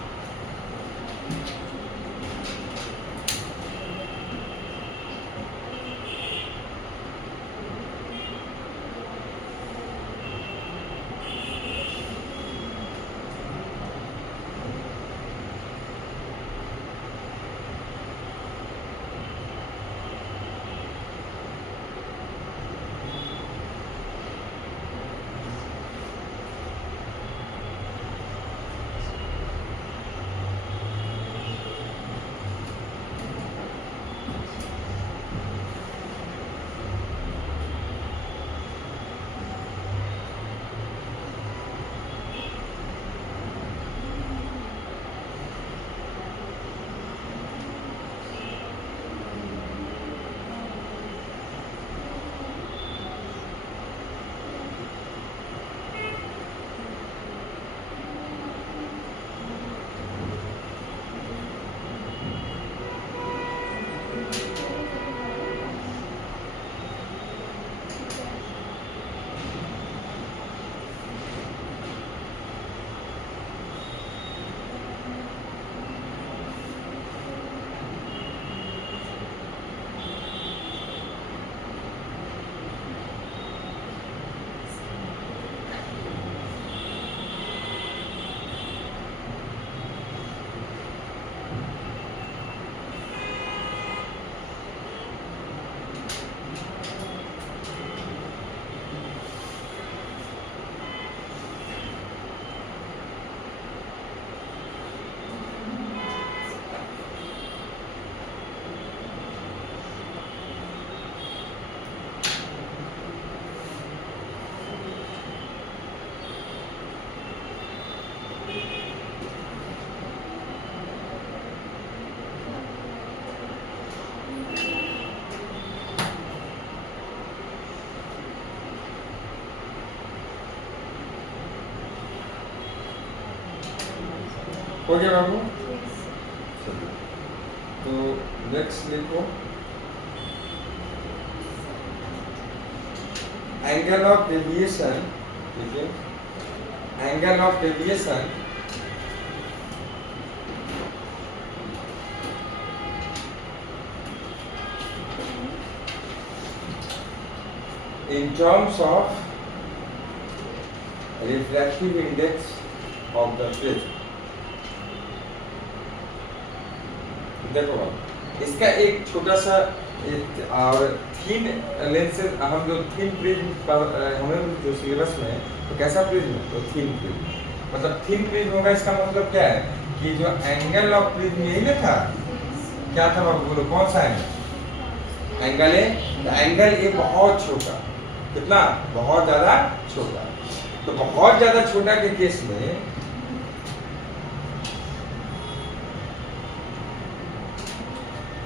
हो गया बाबू? चलिए, तो नेक्स्ट लिखो एंगल ऑफ डेविएशन। देखिए angle of deviation in terms of refractive index of the prism। देखो इसका एक छोटा सा और थीन लेंस से हम जो थीन प्रिज्म हमें जो सिलेबस में है तो कैसा प्रिज्म है, तो थीन प्रिज्म, मतलब थीन प्रिज्म होगा। इसका मतलब क्या है कि जो एंगल ऑफ प्रिज्म यही ना था, क्या था बाबू बोलो, कौन सा एंगल? एंगल है, एंगल ए बहुत छोटा, कितना, बहुत ज्यादा छोटा। तो बहुत ज्यादा छोटा के केस में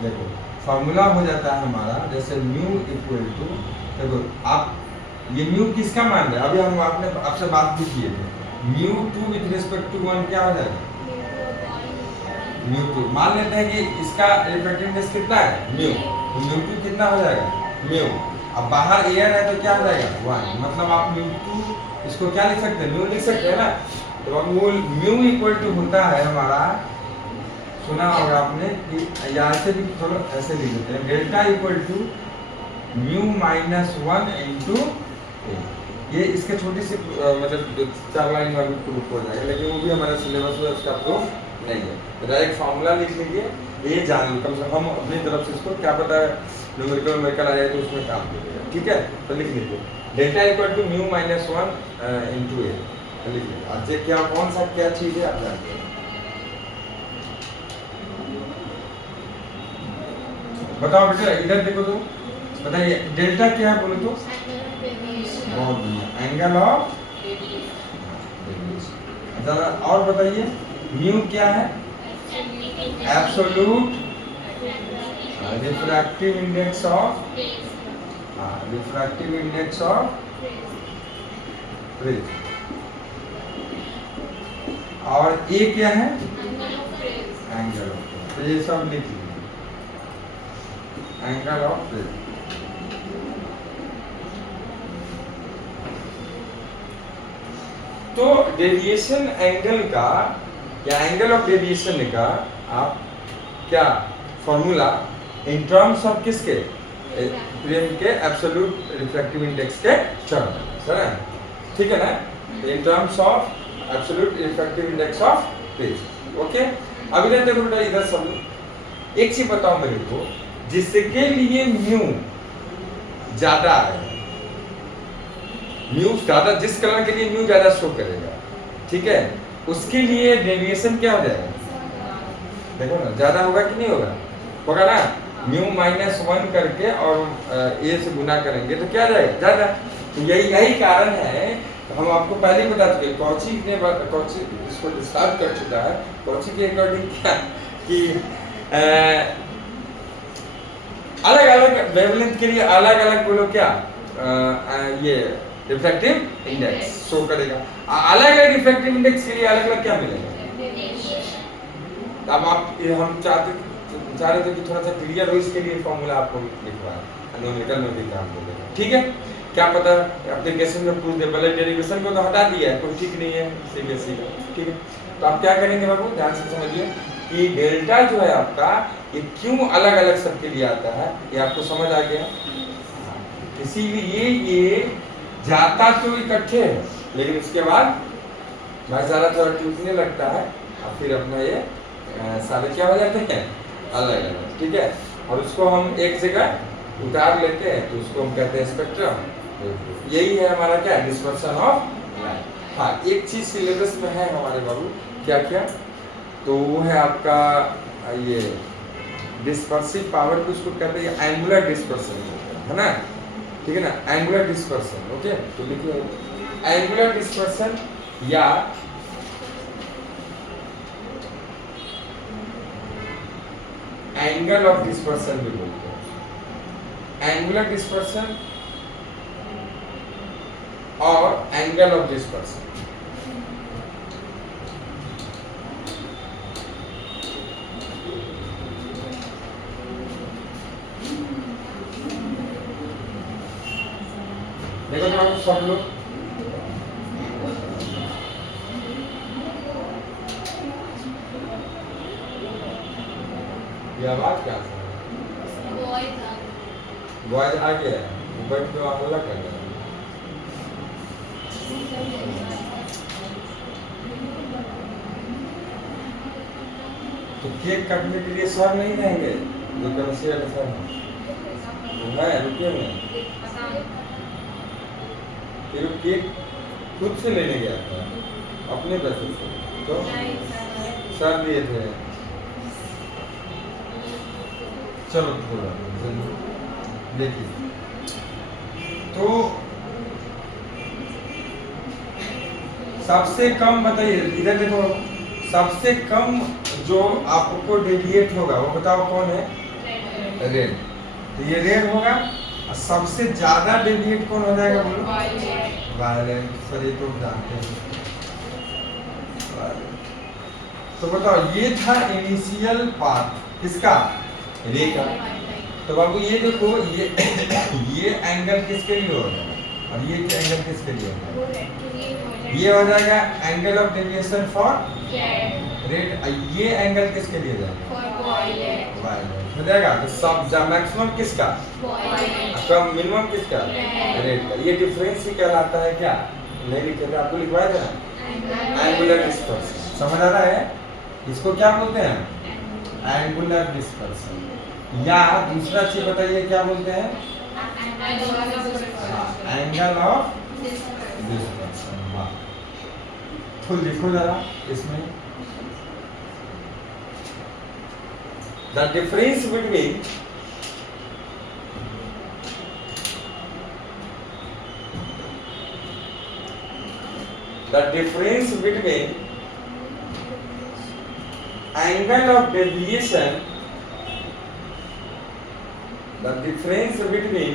देखो फॉर्मूला हो जाता है हमारा, जैसे म्यू इक्वल टू, देखो आप ये म्यू किसका मान रहे हैं, अभी हम आपने आपसे बात भी किए थे, mu two with respect to one क्या हो जाएगा, म्यू टू। मान लेते हैं कि इसका रिफ्रैक्टिव इंडेक्स कितना है, म्यू, तो म्यू टू कितना हो जाएगा, म्यू। अब बाहर एयर है तो क्या हो जाएगा, वन, मतलब आप म्यू टू इसको क्या लिख सकते हैं, म्यू लिख सकते हैं ना। तो अब म्यू इक्वल टू होता है हमारा, सुना होगा आपने कि यहाँ से भी थोड़ा ऐसे लिख देते हैं, delta equal to mu minus one into, ये इसके छोटी सी मतलब 4 लाइन वाली प्रूफ हो जाएगा, लेकिन वो भी हमारा सिलेबस में उसका प्रूफ नहीं है। तो डायरेक्ट फॉर्मूला लिख लीजिए, ये जान लो, कम से कम हम अपनी तरफ से इसको क्या पता है न्यूमेरिकल आ जाए तो उसमें काम करेगा, ठीक है। तो लिख लीजिए delta equal to mu minus one into A, लिख लीजिए। अच्छा क्या कौन सा क्या चीज़ है आप जानते हैं, बताओ बेटा, इधर देखो तो बताइए डेल्टा क्या है बोलो तो, बहुत बढ़िया, एंगल ऑफ, अच्छा और बताइए म्यू क्या है, absolute refractive index of, refractive index of prism, और ए क्या है, एंगल ऑफ, तो ये सब लिख लीजिए, एंगल ऑफ प्रिज्म। तो डेविएशन एंगल का या एंगल ऑफ डेविएशन का आप क्या फॉर्मूला इन टर्म्स ऑफ किसके, प्रिज्म के एब्सोल्यूट रिफ्रैक्टिव इंडेक्स के टर्म, सर ठीक है ना, in terms of absolute refractive index of prism. Okay, अभी रहते देखो बेटा इधर सब एक चीज बताओ मेरे को, जिसके लिए म्यू ज्यादा है, म्यू ज्यादा, जिस कलर के लिए म्यू ज्यादा शो करेगा, ठीक है, उसके लिए डेविएशन क्या हो जाएगा, देखो ना ज्यादा होगा कि नहीं होगा, होगा ना, म्यू माइनस वन करके और ए से गुना करेंगे तो क्या जाएगा, ज्यादा। तो यही कारण है, हम आपको पहले ही बता चुके, कौची ने कौची इसको डिस्क्राइब कर चुका है, कौची के अकॉर्डिंग क्या कि अलग अलग वेवलेंथ के लिए अलग अलग बोलो क्या, ये रिफ्रैक्टिव इंडेक्स शो करेगा, अलग अलग रिफ्रैक्टिव इंडेक्स के लिए अलग अलग क्या मिलेगा। अब आप हम चाह रहे थे कि थोड़ा सा क्लियर हो, इसके लिए फॉर्मूला आपको लिखवा है, न्यूमेरिकल में भी काम करेगा, ठीक है। क्या पता एप्लीकेशन में पूछ दे, पहले डेरिवेशन को तो हटा दिया है, कोई ठीक नहीं है सीबीएसई का, ठीक है। तो आप क्या करेंगे बाबू, ध्यान से समझिए कि डेल्टा जो है आपका, ये क्यों अलग अलग सबके लिए आता है, ये आपको समझ आ गया। इसीलिए ये जाता तो इकट्ठे है, लेकिन उसके बाद भाई सारा थोड़ा टूटने लगता है, और फिर अपना ये सारे क्या हो जाते हैं, अलग अलग, ठीक है। और उसको हम एक जगह उतार लेते हैं, तो उसको हम कहते हैं स्पेक्ट्रम। यही है हमारा क्या, डिस्पर्शन ऑफ लाइट। हाँ, एक चीज सिलेबस में है हमारे बाबू, क्या क्या, तो वो है आपका ये डिस्पर्सिव पावर को उसको कहते हैं एंगुलर डिस्पर्सन, है ना, ठीक है ना, एंगुलर डिस्पर्सन। ओके, तो लिखिए एंगुलर डिस्पर्सन या एंगल ऑफ डिस्पर्सन भी बोलते हैं, एंगुलर डिस्पर्सन और एंगल ऑफ डिस्पर्सन। बाबू सब लोग? ये आवाज क्या था? बॉयज आ गया है, बैठ के हल्ला कर रहा है। तो केक काटने के लिए सर नहीं रहेंगे जो केमिस्ट्री वाले सर हैं? है रुकिए मैं फिर केक खुद से लेने गया था अपने पैसे से, तो सर दिए थे। चलो थोड़ा देखिए, तो सबसे कम बताइए, इधर देखो, सबसे कम जो आपको डेविएट होगा वो बताओ कौन है? रेड। तो ये रेड होगा, और सबसे ज्यादा डेविएट कौन हो जाएगा बोलो? वायलेट। सर ये तो जानते हैं वायलेट। तो बताओ ये था इनिशियल पार्ट किसका? रे का। तो बाबू ये देखो, ये एंगल किसके लिए होगा और ये एंगल किसके लिए होगा? ये हो जाएगा angle of deviation for red. ये एंगल किसके लिए जाएगा? वायलेट हो जाएगा। तो सब मैक्सिमम किसका? कम मिनिमम किसका? रेड का। ये डिफरेंस ही कहलाता है क्या? नहीं लिखे थे आपको, लिखवाया था ना, एंगुलर डिस्पर्सन। समझ आ रहा है? इसको क्या बोलते हैं? Angular dispersion. या दूसरा चीज बताइए क्या बोलते हैं? Angle of dispersion. तो लिखो जरा इसमें, the difference between angle of deviation, the difference between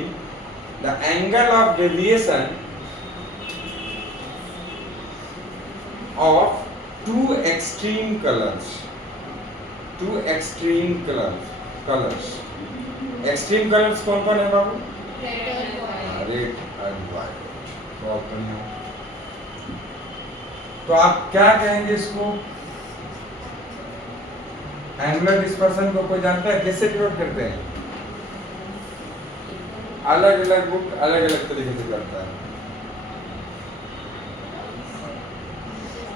the angle of deviation of two extreme colors. Extreme colors कौन कौन है बाबू? Red and violet. बहुत बढ़िया। तो आप क्या कहेंगे इसको? एंगुलर डिस्पर्सन को कोई जानता है कैसे डिनोट करते हैं? अलग अलग बुक अलग अलग तरीके से करता है।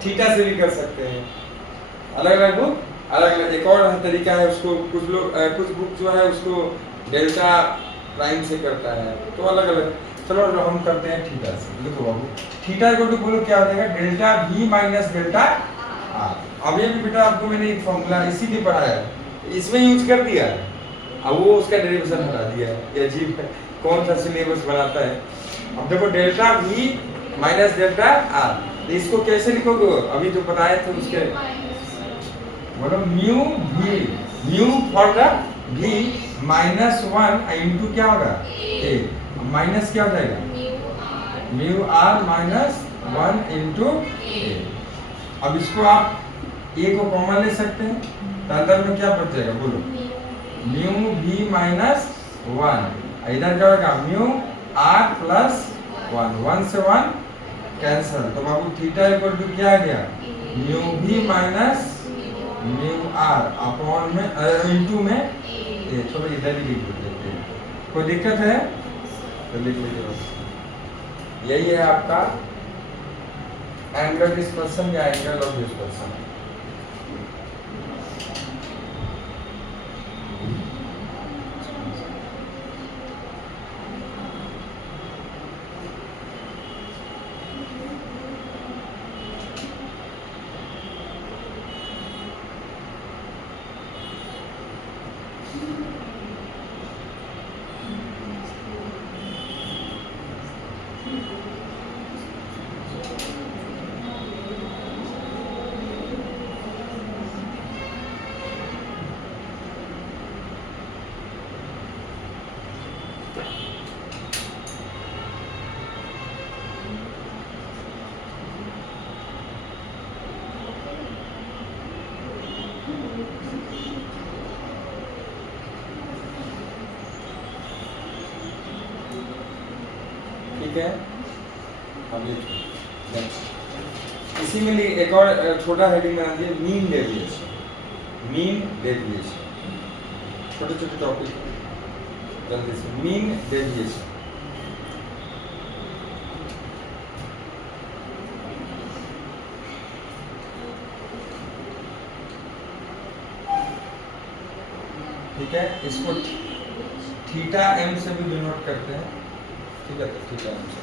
थीटा से भी कर सकते हैं, अलग अलग बुक अलग अलग। एक और तरीका है उसको, कुछ लोग कुछ बुक जो है उसको डेल्टा प्राइम से करता है, तो अलग अलग। चलो हम करते हैं थीटा से। देखो बाबू, थीटा इक्वल टू बोलो क्या हो जाएगा? Delta v minus delta r। अब ये भी बेटा आपको मैंने एक फॉर्मूला इसीलिए पढ़ाया है, इसमें यूज कर दिया है, अब वो उसका डेरिवेशन हटा दिया है। ये अजीब है, कौन सा सिलेबस बनाता है। अब देखो delta v minus delta r, इसको कैसे लिखोगे? अभी जो बताए थे उसके बोलो, mu v, mu for the v minus 1 into क्या होगा? a। माइनस क्या हो जाएगा? Mu r minus 1 into a। अब इसको आप a को कॉमन ले सकते हैं, तो अंदर में क्या बच जाएगा बोलो? म्यू v माइनस 1, इधर क्या होगा? म्यू r प्लस 1 से 1 कैंसिल। तो बाबू थीटा इक्वल टू क्या आ गया? Mu v minus mu r upon में इंटू में a। चलो इधर ही लिख देते हैं, कोई दिक्कत है तो लिख लीजिए। यही है आपका एंगल डिस्पर्सन या एंगल ऑफ डिस्पर्सन। ठीक है, अब लिखो नेक्स्ट। इसी में एक और छोटा हेडिंग बना दिए, मीन डेविएशन। मीन डेविएशन छोटे छोटे टॉपिक जल्दी से। मीन डेविएशन, ठीक है, इसको थीटा एम से भी डिनोट करते हैं, ठीक है, तो थीटा एम से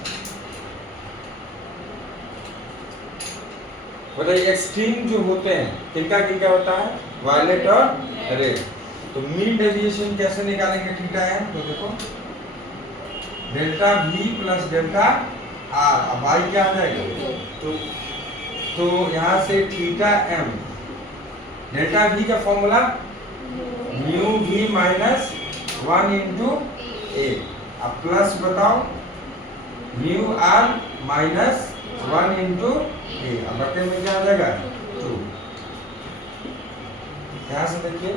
बताइए। एक्सट्रीम जो होते हैं किनका किनका होता है, वायलेट और रेड। तो मीन डेविएशन कैसे निकालेंगे थीटा एम, तो देखो delta V plus delta R, अब आई क्या आ जाएगा, तो यहां से थीटा एम, डेल्टा वी का formula mu V minus 1 into A, अब प्लस बताओ mu R minus 1 into A, अब बटे में क्या आ जाएगा 2। यहां से देखिए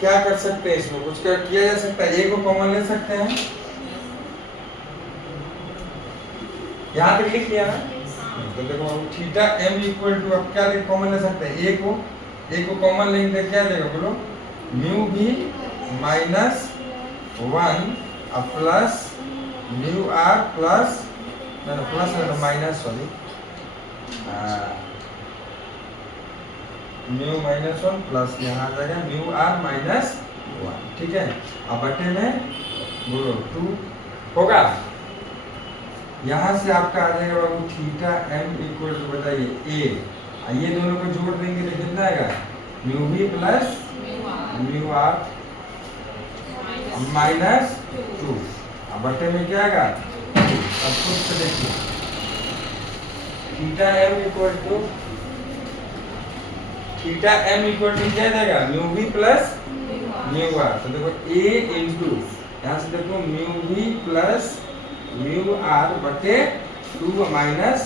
क्या कर सकते हैं, इसमें कुछ किया जा सकता है, ए को कॉमन ले सकते हैं, यहां तक लिख लिया ना। तो देखो थीटा एम इक्वल टू, अब क्या कॉमन ले सकते हैं, ए को कॉमन लेंगे क्या आ जाएगा बोलो, म्यू बी माइनस 1 अब plus mu R plus plus minus, sorry mu minus 1 plus यहाँ आ जाएगा म्यू आर माइनस 1, ठीक है। अब बटे में बोलो 2 होगा, यहाँ से आपका आ जाएगा बाबू थीटा एम इक्वल टू बताइए ए, ये दोनों को जोड़ देंगे तो कितना आएगा, mu B plus mu R minus 2, अब बटे में क्या आएगा, अब खुद से देखिए थीटा एम इक्वल टू क्या जाएगा, mu B plus mu R, तो देखो ए इंटू यहाँ से देखो mu B plus mu R बटे 2 माइनस,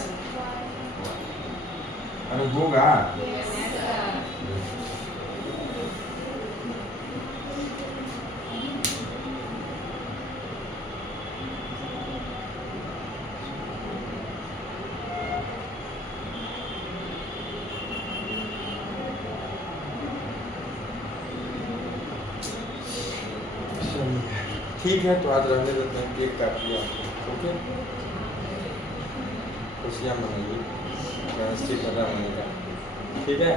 अरे होगा ठीक है। तो आज रहने देते हैं, केक काट लिया, ओके, खुशियाँ मनाइए, केमिस्ट्री पता बनेगा, ठीक है।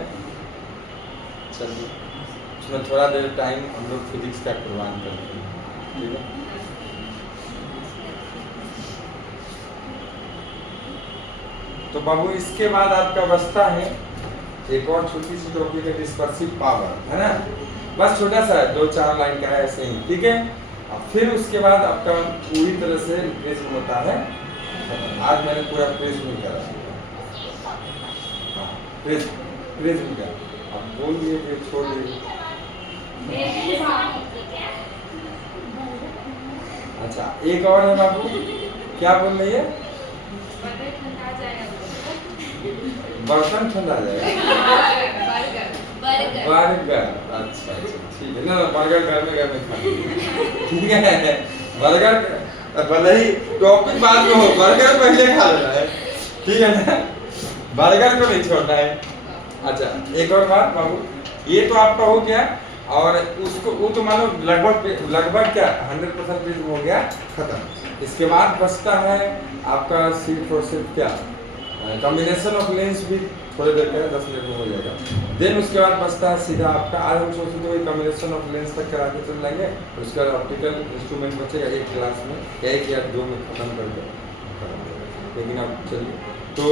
चलिए उसमें थोड़ा देर टाइम हम लोग फिजिक्स का कुर्बान करते हैं, ठीक है। तो बाबू इसके बाद आपका बचता है एक और छोटी सी टॉपिक है, डिस्पर्सिव पावर, है ना, बस छोटा सा 2-4 लाइन का है ऐसे ही, ठीक है। अब फिर उसके बाद आपका पूरी तरह से प्रिज्म होता है, आज मैंने पूरा प्रिज्म करा, हाँ प्रिज्म का, अब बोल दिए फिर छोड़ दिए। अच्छा एक और है बाबू, क्या बोल रही है, बर्तन ठंडा जाएगा, बर्गर, अच्छा ठीक है ना, बर्गर घर में खा, ठीक है, बर्गर भले ही टॉपिक बाद में हो, बर्गर पहले खा लेना है, ठीक है ना, बर्गर को नहीं छोड़ना है। अच्छा एक और बात बाबू, ये तो आपका हो गया, और उसको वो तो मानो लगभग क्या 100% हो गया खत्म। इसके बाद बचता है आपका सिर्फ और सिर्फ क्या, कॉम्बिनेशन ऑफ लेंस भी थोड़ी देर का 10 मिनट में हो जाएगा। देन उसके बाद बचता है सीधा आपका, आज हम सोचते थे कॉम्बिनेशन ऑफ लेंस तक करा के चल जाएंगे, उसके बाद ऑप्टिकल इंस्ट्रूमेंट बचेगा एक क्लास में, 1 या 2 में खत्म करके, लेकिन अब चलिए तो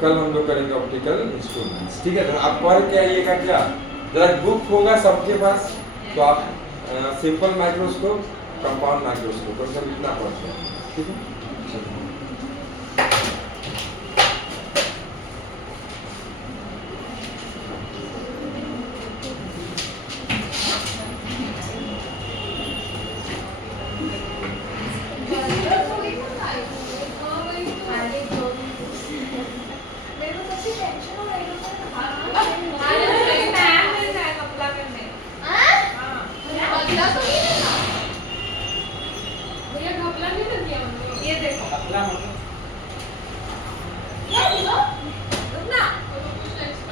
कल हम लोग करेंगे ऑप्टिकल इंस्ट्रूमेंट्स, ठीक है। तो आप पढ़ के आइएगा, क्या जरा बुक होगा सबके पास, तो आप सिंपल माइक्रोस्कोप, कंपाउंड माइक्रोस्कोप सब इतना पढ़ते हैं, ठीक है। ये देखो